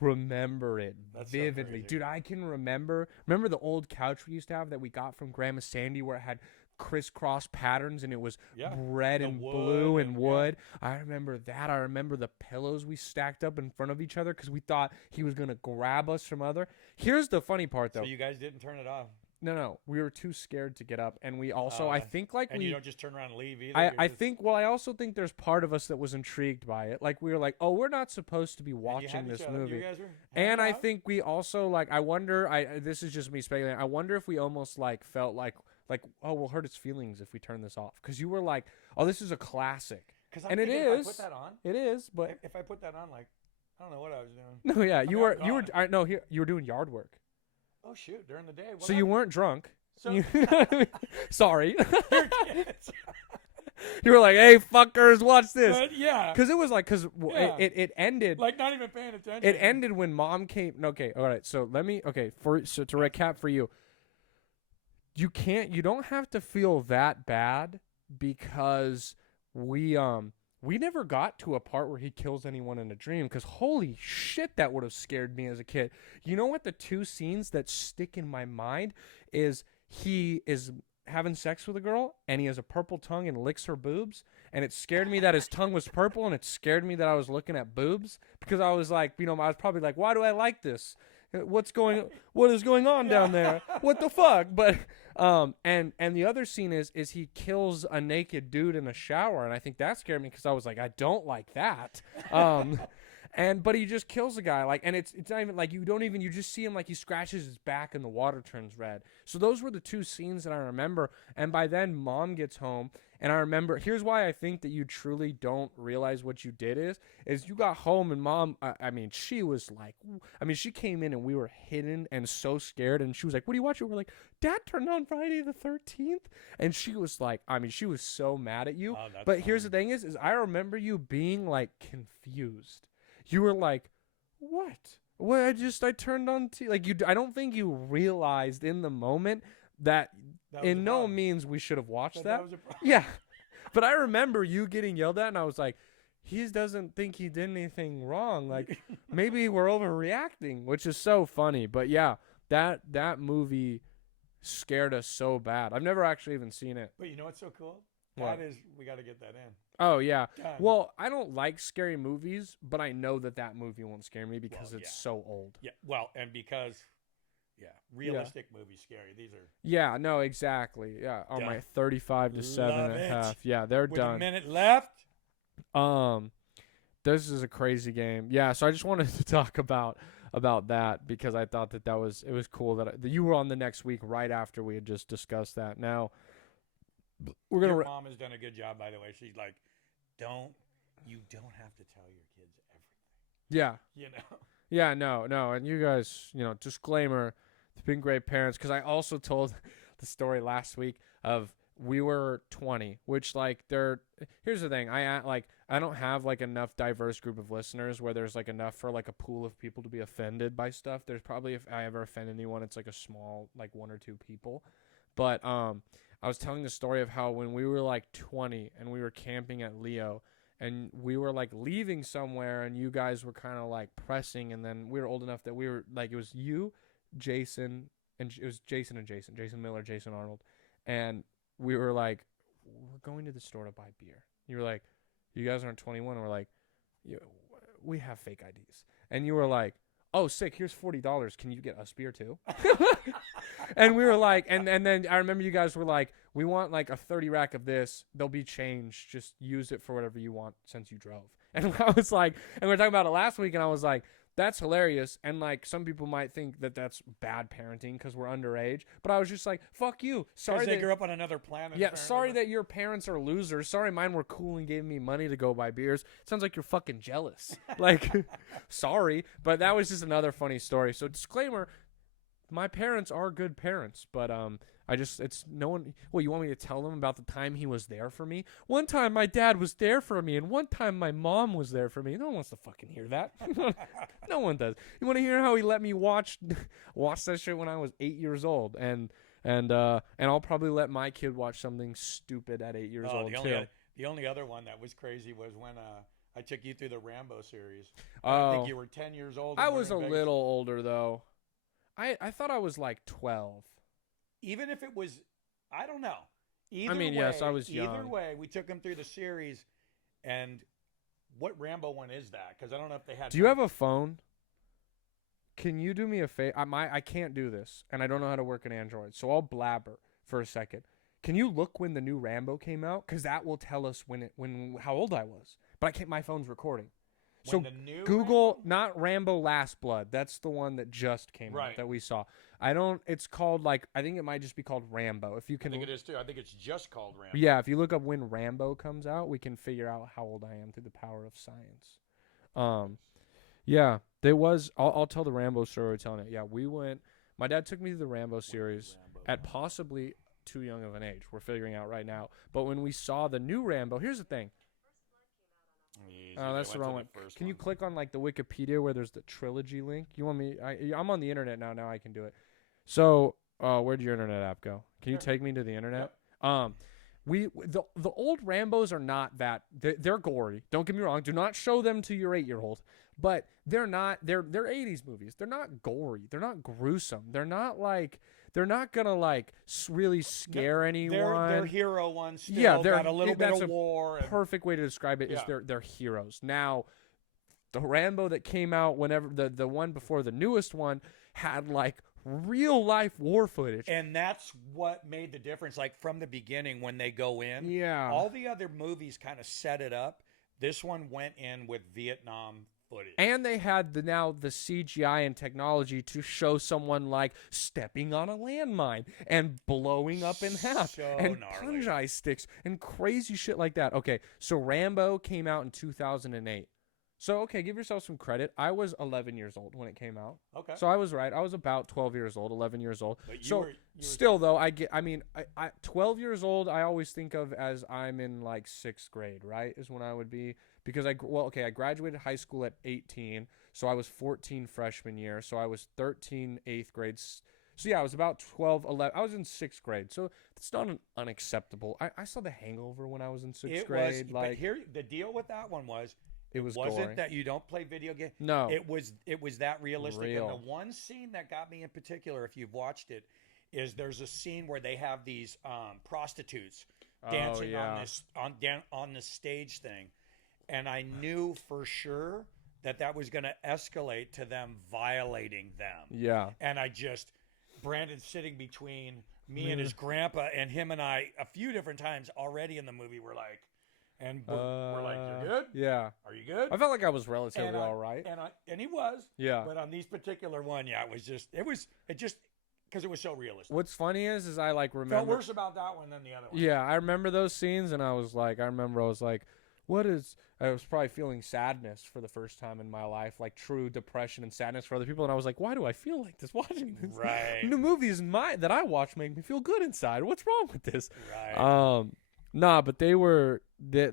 remember it That's so vividly, crazy. dude. I can remember the old couch we used to have that we got from Grandma Sandy, where it had crisscross patterns and it was red The and wood blue and and- wood. I remember that. I remember the pillows we stacked up in front of each other because we thought he was gonna grab us from other. Here's the funny part, though. So you guys didn't turn it off. No, we were too scared to get up, and we also, I think, like and we, you don't just turn around and leave either. I You're just- think, well, I also think there's part of us that was intrigued by it. Like we were like, oh, we're not supposed to be and you watching had this each other. movie. You guys were And hanging I out? think we also like, I wonder, this is just me speculating. I wonder if we almost like felt like, oh, we'll hurt its feelings if we turn this off, because you were like, oh, this is a classic, 'Cause I'm and it thinking if I is. put that on, It is, but if I put that on, like, I don't know what I was doing. no, yeah, mean, you were I'm gone. you were doing yard work, Oh shoot, during the day. Well, so you weren't drunk. So Sorry. your kids. You were like, hey, fuckers, watch this. But yeah. Because it was like, Yeah. it ended. Like not even paying attention. It ended when mom came. Okay, all right. So to recap for you, you don't have to feel that bad because we never got to a part where he kills anyone in a dream because holy shit, that would have scared me as a kid. You know what? The two scenes that stick in my mind is he is having sex with a girl and he has a purple tongue and licks her boobs, and it scared me that his tongue was purple, and it scared me that I was looking at boobs because I was like, I was probably like, why do I like this? What is going on down there? What the fuck? But and the other scene is he kills a naked dude in a shower, and I think that scared me because I was like, I don't like that. But he just kills a guy, like, and it's not even like you just see him like he scratches his back and the water turns red. So those were the two scenes that I remember. And by then, mom gets home, and I remember. Here's why I think that you truly don't realize what you did is you got home and mom. She was like, she came in and we were hidden and so scared, and she was like, "What are you watching?" We're like, "Dad turned on Friday the 13th," and she was like, she was so mad at you. But here's the thing: is I remember you being like confused. You were like, what? Well, I turned on I don't think you realized in the moment that in no means we should have watched that. Yeah. But I remember you getting yelled at, and I was like, he doesn't think he did anything wrong. Like, maybe we're overreacting, which is so funny. But yeah, that movie scared us so bad. I've never actually even seen it. But you know what's so cool? What? We got to get that in. Oh, yeah. God. Well, I don't like scary movies, but I know that movie won't scare me because it's so old. Yeah, well, and because, realistic movies scary. These are... Yeah, no, exactly. Yeah, on my 35 to 7.5. Yeah, they're With done. a minute left. This is a crazy game. Yeah, so I just wanted to talk about that because I thought that it was cool that you were on the next week right after we had just discussed that. Now... Your mom has done a good job, by the way. She's like, you don't have to tell your kids everything. Yeah. You know? Yeah, no. And you guys, disclaimer, they've been great parents. Because I also told the story last week of we were 20, which here's the thing. I don't have enough diverse group of listeners where there's enough for a pool of people to be offended by stuff. There's probably, if I ever offend anyone, it's a small, one or two people. But, I was telling the story of how when we were 20 and we were camping at Leo and we were leaving somewhere and you guys were kind of pressing, and then we were old enough that we were it was you, Jason, and it was Jason Miller, Jason Arnold. And we were we're going to the store to buy beer. You were like, you guys aren't 21. And we're like, we have fake IDs. And you were like, oh, sick, here's $40. Can you get us beer too? And we were like, and then I remember you guys were like, we want a 30 rack of this. There'll be change. Just use it for whatever you want since you drove. And I was like, and we were talking about it last week, and I was like, that's hilarious. And some people might think that that's bad parenting because we're underage. But I was just like, fuck you. Sorry they grew up on another planet. Yeah, sorry that your parents are losers. Sorry mine were cool and gave me money to go buy beers. Sounds like you're fucking jealous. Sorry. But that was just another funny story. So disclaimer, my parents are good parents. But it's no one. Well, you want me to tell them about the time he was there for me? One time my dad was there for me, and one time my mom was there for me. No one wants to fucking hear that. No one does. You want to hear how he let me watch that shit when I was 8 years old, and I'll probably let my kid watch something stupid at 8 years old too. The only other one that was crazy was when I took you through the Rambo series. I think you were 10 years old. I was a little older though. I thought I was 12. Even if it was, I don't know. Yes, I was young. Either way, we took him through the series. And what Rambo one is that? Because I don't know if they had. Do you have a phone? Can you do me a favor? I can't do this, and I don't know how to work an Android, so I'll blabber for a second. Can you look when the new Rambo came out? Because that will tell us how old I was. But I can't. My phone's recording. So Google, Rambo? not Rambo Last Blood. That's the one that just came out that we saw. It's called I think it might just be called Rambo. If you can. I think it is too. I think it's just called Rambo. Yeah, if you look up when Rambo comes out, we can figure out how old I am through the power of science. Yeah, there was. I'll tell the Rambo story. We're telling it. Yeah, we went. My dad took me to the Rambo series, at possibly too young of an age. We're figuring out right now. But when we saw the new Rambo, here's the thing. Oh, that's the wrong one. Can you click on like the Wikipedia where there's the trilogy link? You want me? I'm on the internet now. Now I can do it. So, where'd your internet app go? Can you take me to the internet? Yep. The old Rambos are not that. They're gory. Don't get me wrong. Do not show them to your 8-year-old. But they're not. They're 80s movies. They're not gory. They're not gruesome. They're not like. They're not gonna like really scare anyone. They're hero ones. Still Yeah, they're got a little bit that's of war. Perfect way to describe it is they're heroes. Now, the Rambo that came out whenever the one before the newest one had like real life war footage, and that's what made the difference. Like from the beginning when they go in, all the other movies kind of set it up. This one went in with Vietnam footage. And they had the CGI and technology to show someone like stepping on a landmine and blowing up in half and punji sticks and crazy shit like that. Okay, so Rambo came out in 2008. So, okay, give yourself some credit. I was 11 years old when it came out. Okay. So I was right. I was about 12 years old, 11 years old. But you were still, though, I 12 years old, I always think of as I'm in like 6th grade, right, is when I would be. Because I graduated high school at 18, so I was 14 freshman year, so I was 13 8th grade. So yeah, I was about 12, 11. I was in 6th grade, so it's not unacceptable. I saw The Hangover when I was in 6th grade. But here, the deal with that one was, it wasn't gory. That you don't play video games. No. It was that realistic. Real. And the one scene that got me in particular, if you've watched it, is there's a scene where they have these prostitutes dancing on this stage thing. And I knew for sure that was going to escalate to them violating them. Yeah. And Brandon's sitting between me and his grandpa, and him and I, a few different times already in the movie, we're like, you're good? Yeah. Are you good? I felt like I was relatively all right. And he was. Yeah. But on these particular one, it just because it was so realistic. What's funny is I like remember. Felt worse about that one than the other one. Yeah, I remember those scenes, and I was like, I was probably feeling sadness for the first time in my life, like true depression and sadness for other people. And I was like, why do I feel like this watching this? Right. The movies that I watch make me feel good inside. What's wrong with this? Right. But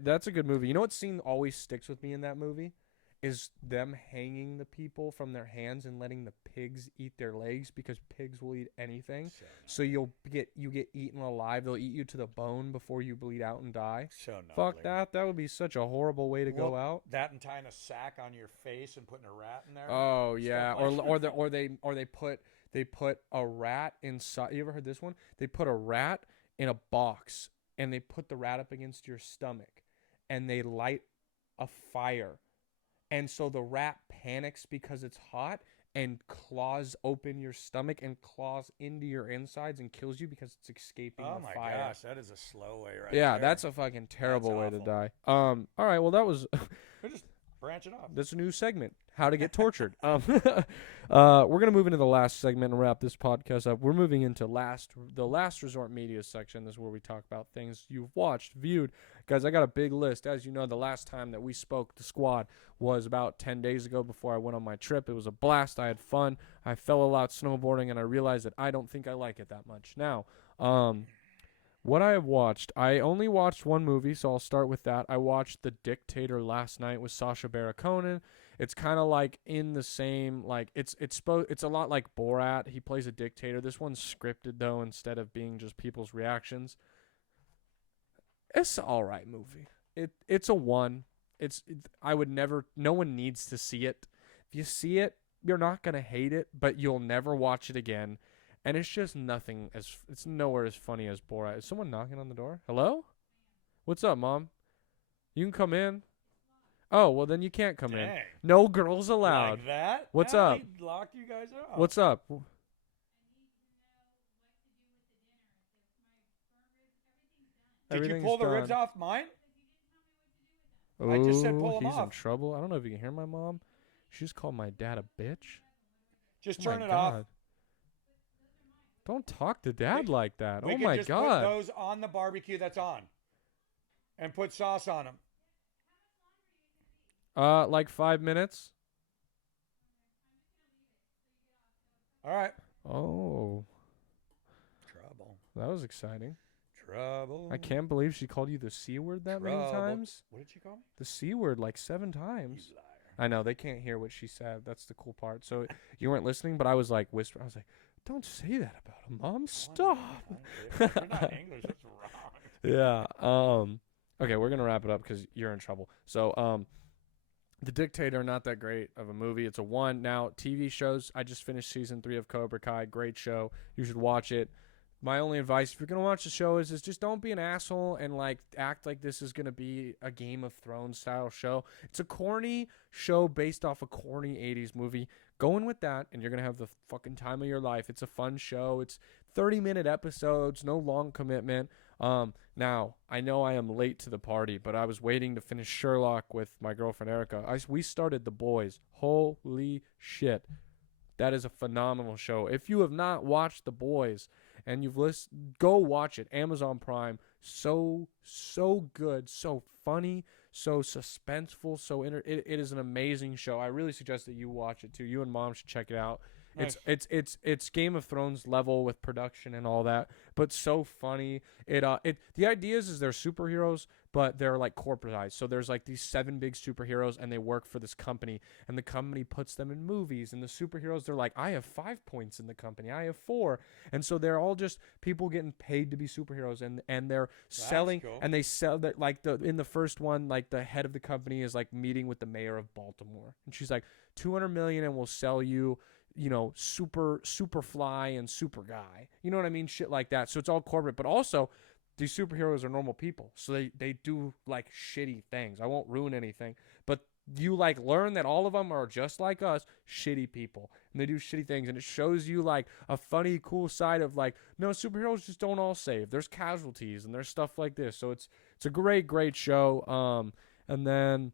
that's a good movie. You know what scene always sticks with me in that movie? Is them hanging the people from their hands and letting the pigs eat their legs, because pigs will eat anything. So you get eaten alive. They'll eat you to the bone before you bleed out and die. So fuck that. That would be such a horrible way to go out. That and tying a sack on your face and putting a rat in there. Oh yeah, or they put a rat inside. You ever heard this one? They put a rat in a box and they put the rat up against your stomach and they light a fire. And so the rat panics because it's hot and claws open your stomach and claws into your insides and kills you because it's escaping the fire. Oh my gosh, that is a slow way right there. there. That's a fucking terrible way to die. All right, well that was We're just branching off. That's a new segment. How to get tortured. We're gonna move into the last segment and wrap this podcast up. We're moving into the last resort media section. This is where we talk about things you've watched, viewed. Guys, I got a big list. As you know, the last time that we spoke, the squad, was about 10 days ago before I went on my trip. It was a blast. I had fun. I fell a lot snowboarding, and I realized that I don't think I like it that much. Now, what I have watched, I only watched one movie, so I'll start with that. I watched The Dictator last night with Sacha Baron Cohen. It's kind of like in the same, like, it's a lot like Borat. He plays a dictator. This one's scripted, though, instead of being just people's reactions. It's an all right movie. It's a 1. No one needs to see it. If you see it, you're not going to hate it, but you'll never watch it again. And it's just it's nowhere as funny as Borat. Is someone knocking on the door? Hello? What's up, Mom? You can come in. Oh, well then you can't come in. No girls allowed. Like that? What's up? He locked you guys out. What's up? Did you pull the ribs off mine? Ooh, I just said pull them he's off. in trouble. I don't know if you can hear my mom. She just called my dad a bitch. Just Oh turn my it off. God. Don't talk to Dad like that. We Oh can my just God. put those on the barbecue that's on, and put sauce on them. Like 5 minutes. All right. Oh. That was exciting. Trouble. I can't believe she called you the C word that many times. What did she call me? The C word like 7 times. You liar. I know they can't hear what she said. That's the cool part. So you weren't listening, but I was like whispering. I was like, "Don't say that about him, Mom. Stop." If you're not English, that's wrong. Yeah. Okay, we're gonna wrap it up because you're in trouble. So The Dictator, not that great of a movie. It's a 1. Now TV shows. I just finished season 3 of Cobra Kai. Great show. You should watch it. My only advice, if you're going to watch the show, is just don't be an asshole and like act like this is going to be a Game of Thrones style show. It's a corny show based off a corny 80s movie. Go in with that, and you're going to have the fucking time of your life. It's a fun show. It's 30-minute episodes, no long commitment. Now, I know I am late to the party, but I was waiting to finish Sherlock with my girlfriend Erica. We started The Boys. Holy shit. That is a phenomenal show. If you have not watched The Boys and you've listened, go watch it. Amazon Prime. So good. So funny. So suspenseful. It is an amazing show. I really suggest that you watch it too. You and Mom should check it out. Nice. It's Game of Thrones level with production and all that, but so funny. The idea is they're superheroes, but they're like corporatized. So there's like these 7 big superheroes, and they work for this company, and the company puts them in movies. And the superheroes, they're like, I have 5 points in the company, I have 4, and so they're all just people getting paid to be superheroes, and they're selling, cool. and they sell that like in the first one, like the head of the company is like meeting with the mayor of Baltimore, and she's like, $200 million, and we'll sell you. Superfly and Super Guy. You know what I mean? Shit like that. So it's all corporate, but also these superheroes are normal people. So they do like shitty things. I won't ruin anything, but you like learn that all of them are just like us, shitty people, and they do shitty things. And it shows you like a funny, cool side of like, no, superheroes just don't all save. There's casualties and there's stuff like this. So it's a great show. And then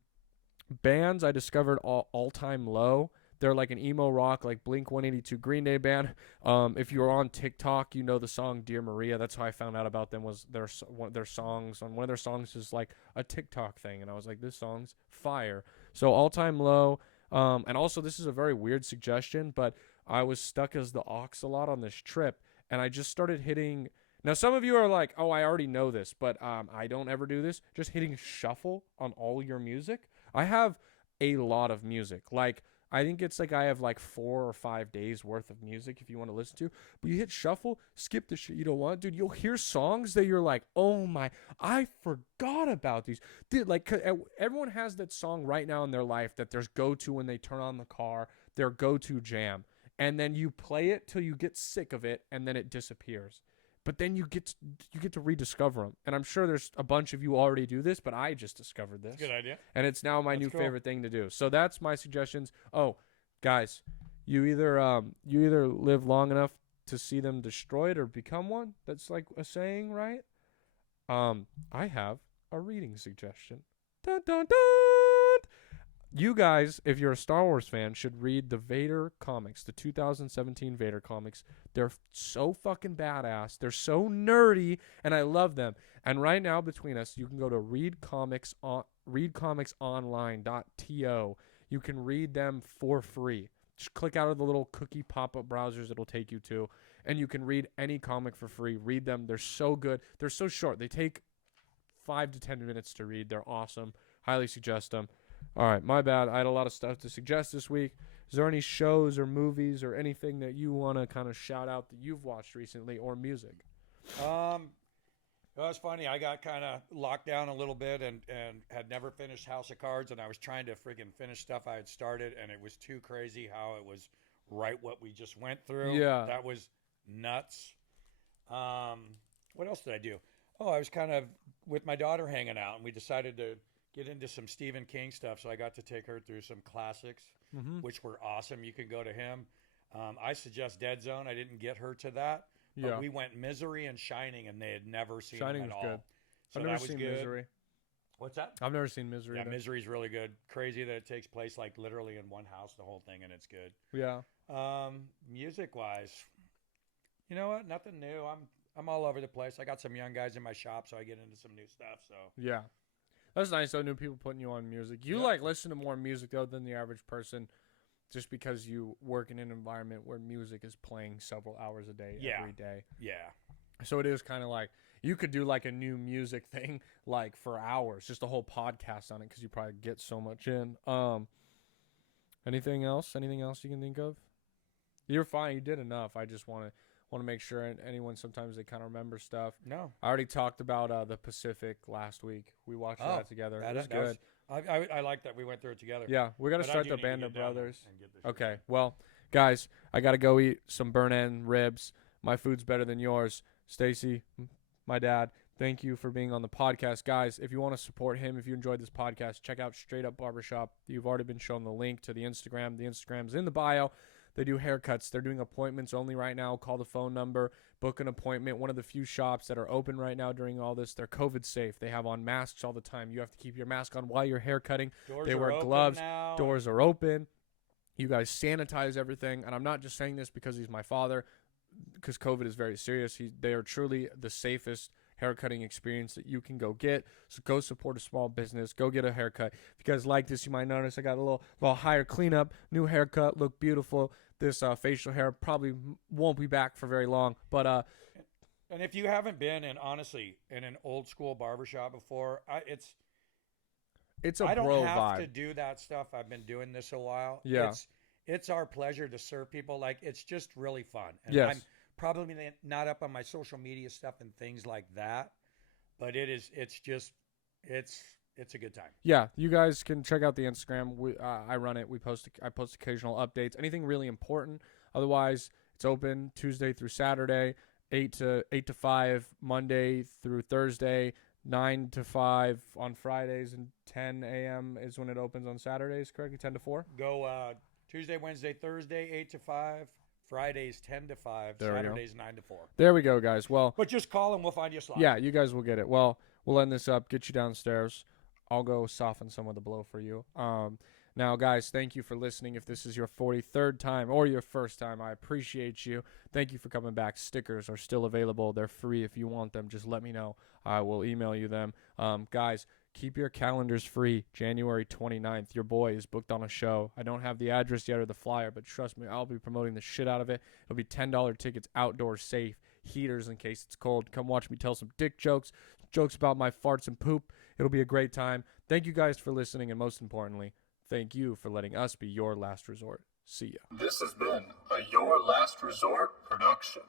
bands I discovered All Time Low. They're like an emo rock, like Blink-182 Green Day band. If you're on TikTok, you know the song Dear Maria. That's how I found out about them, was their songs. One of their songs is like a TikTok thing, and I was like, this song's fire. So All Time Low. And also, this is a very weird suggestion, but I was stuck as the aux a lot on this trip, and I just started hitting. Now, some of you are like, oh, I already know this, but I don't ever do this. Just hitting shuffle on all your music. I have a lot of music. Like, I think it's like I have like 4 or 5 days worth of music if you want to listen to. But you hit shuffle, skip the shit you don't want. Dude, you'll hear songs that you're like, oh my, I forgot about these. Dude, like everyone has that song right now in their life that there's go-to when they turn on the car, their go-to jam. And then you play it till you get sick of it, and then it disappears. But then you get to rediscover them. And I'm sure there's a bunch of you already do this, but I just discovered this. Good idea. And it's now my new favorite thing to do. So that's my suggestions. Oh, guys, you either live long enough to see them destroyed or become one. That's like a saying, right? I have a reading suggestion. Dun, dun, dun. You guys, if you're a Star Wars fan, should read the Vader comics, the 2017 Vader comics. They're so fucking badass. They're so nerdy, and I love them. And right now, between us, you can go to readcomicsonline.to. You can read them for free. Just click out of the little cookie pop-up browsers it'll take you to, and you can read any comic for free. Read them. They're so good. They're so short. They take 5 to 10 minutes to read. They're awesome. Highly suggest them. All right, my bad. I had a lot of stuff to suggest this week. Is there any shows or movies or anything that you want to kind of shout out that you've watched recently, or music? Well, it's funny. I got kind of locked down a little bit and had never finished House of Cards, and I was trying to freaking finish stuff I had started, and it was too crazy how it was right what we just went through. Yeah. That was nuts. What else did I do? Oh, I was kind of with my daughter hanging out, and we decided to get into some Stephen King stuff, so I got to take her through some classics, which were awesome. You can go to him. I suggest Dead Zone. I didn't get her to that, but we went Misery and Shining, and they had never seen Shining them at was all. good. So I've never that was seen good. Misery. What's that? I've never seen Misery. Yeah, Misery's really good. Crazy that it takes place like literally in one house, the whole thing, and it's good. Yeah. Music-wise, you know what? Nothing new. I'm all over the place. I got some young guys in my shop, so I get into some new stuff. So Yeah. That's nice, though, new people putting you on music. You, like, listen to more music, though, than the average person just because you work in an environment where music is playing several hours a day, every day. Yeah. So it is kind of like you could do like a new music thing like for hours, just a whole podcast on it because you probably get so much in. Anything else? Anything else you can think of? You're fine. You did enough. I just want to make sure anyone sometimes they kind of remember stuff. No. I already talked about the Pacific last week. We watched that together. It was good. I like that we went through it together. Yeah, we got to But I start do the need to Band get of down there Brothers. and get this shit Okay, done. well, guys, I got to go eat some burn-end ribs. My food's better than yours. Stacey, my dad, thank you for being on the podcast. Guys, if you want to support him, if you enjoyed this podcast, check out Straight Up Barbershop. You've already been shown the link to the Instagram. The Instagram's in the bio. They do haircuts. They're doing appointments only right now. Call the phone number. Book an appointment. One of the few shops that are open right now during all this. They're COVID safe. They have on masks all the time. You have to keep your mask on while you're haircutting. They wear gloves. Now. Doors are open. You guys sanitize everything. And I'm not just saying this because he's my father, because COVID is very serious. They are truly the safest haircutting experience that you can go get. So go support a small business. Go get a haircut. If you guys like this, you might notice I got a little higher cleanup, new haircut, look beautiful. This facial hair probably won't be back for very long. But and if you haven't been in, honestly, in an old school barbershop before, it's a I don't bro have vibe. to do that stuff. I've been doing this a while. Yeah. It's our pleasure to serve people. Like, it's just really fun. And Yes. I'm probably not up on my social media stuff and things like that, but it's a good time. Yeah, you guys can check out the Instagram. I run it. I post occasional updates. Anything really important. Otherwise, it's open Tuesday through Saturday, 8 to 5 Monday through Thursday, 9 to 5 on Fridays, and 10 a.m. is when it opens on Saturdays. Correct? 10 to 4. Go Tuesday, Wednesday, Thursday, 8 to 5. Fridays 10 to 5. There we go. Saturdays 9 to 4. There we go, guys. Well, But just call and we'll find you a slot. yeah, you guys will get it. Well, we'll end this up. Get you downstairs. I'll go soften some of the blow for you. Now, guys, thank you for listening. If this is your 43rd time or your first time, I appreciate you. Thank you for coming back. Stickers are still available. They're free. If you want them, just let me know. I will email you them. Guys, keep your calendars free. January 29th, your boy is booked on a show. I don't have the address yet or the flyer, but trust me, I'll be promoting the shit out of it. It'll be $10 tickets, outdoor safe, heaters in case it's cold. Come watch me tell some dick jokes about my farts and poop. It'll be a great time. Thank you guys for listening, and most importantly, thank you for letting us be your last resort. See ya. This has been a Your Last Resort production.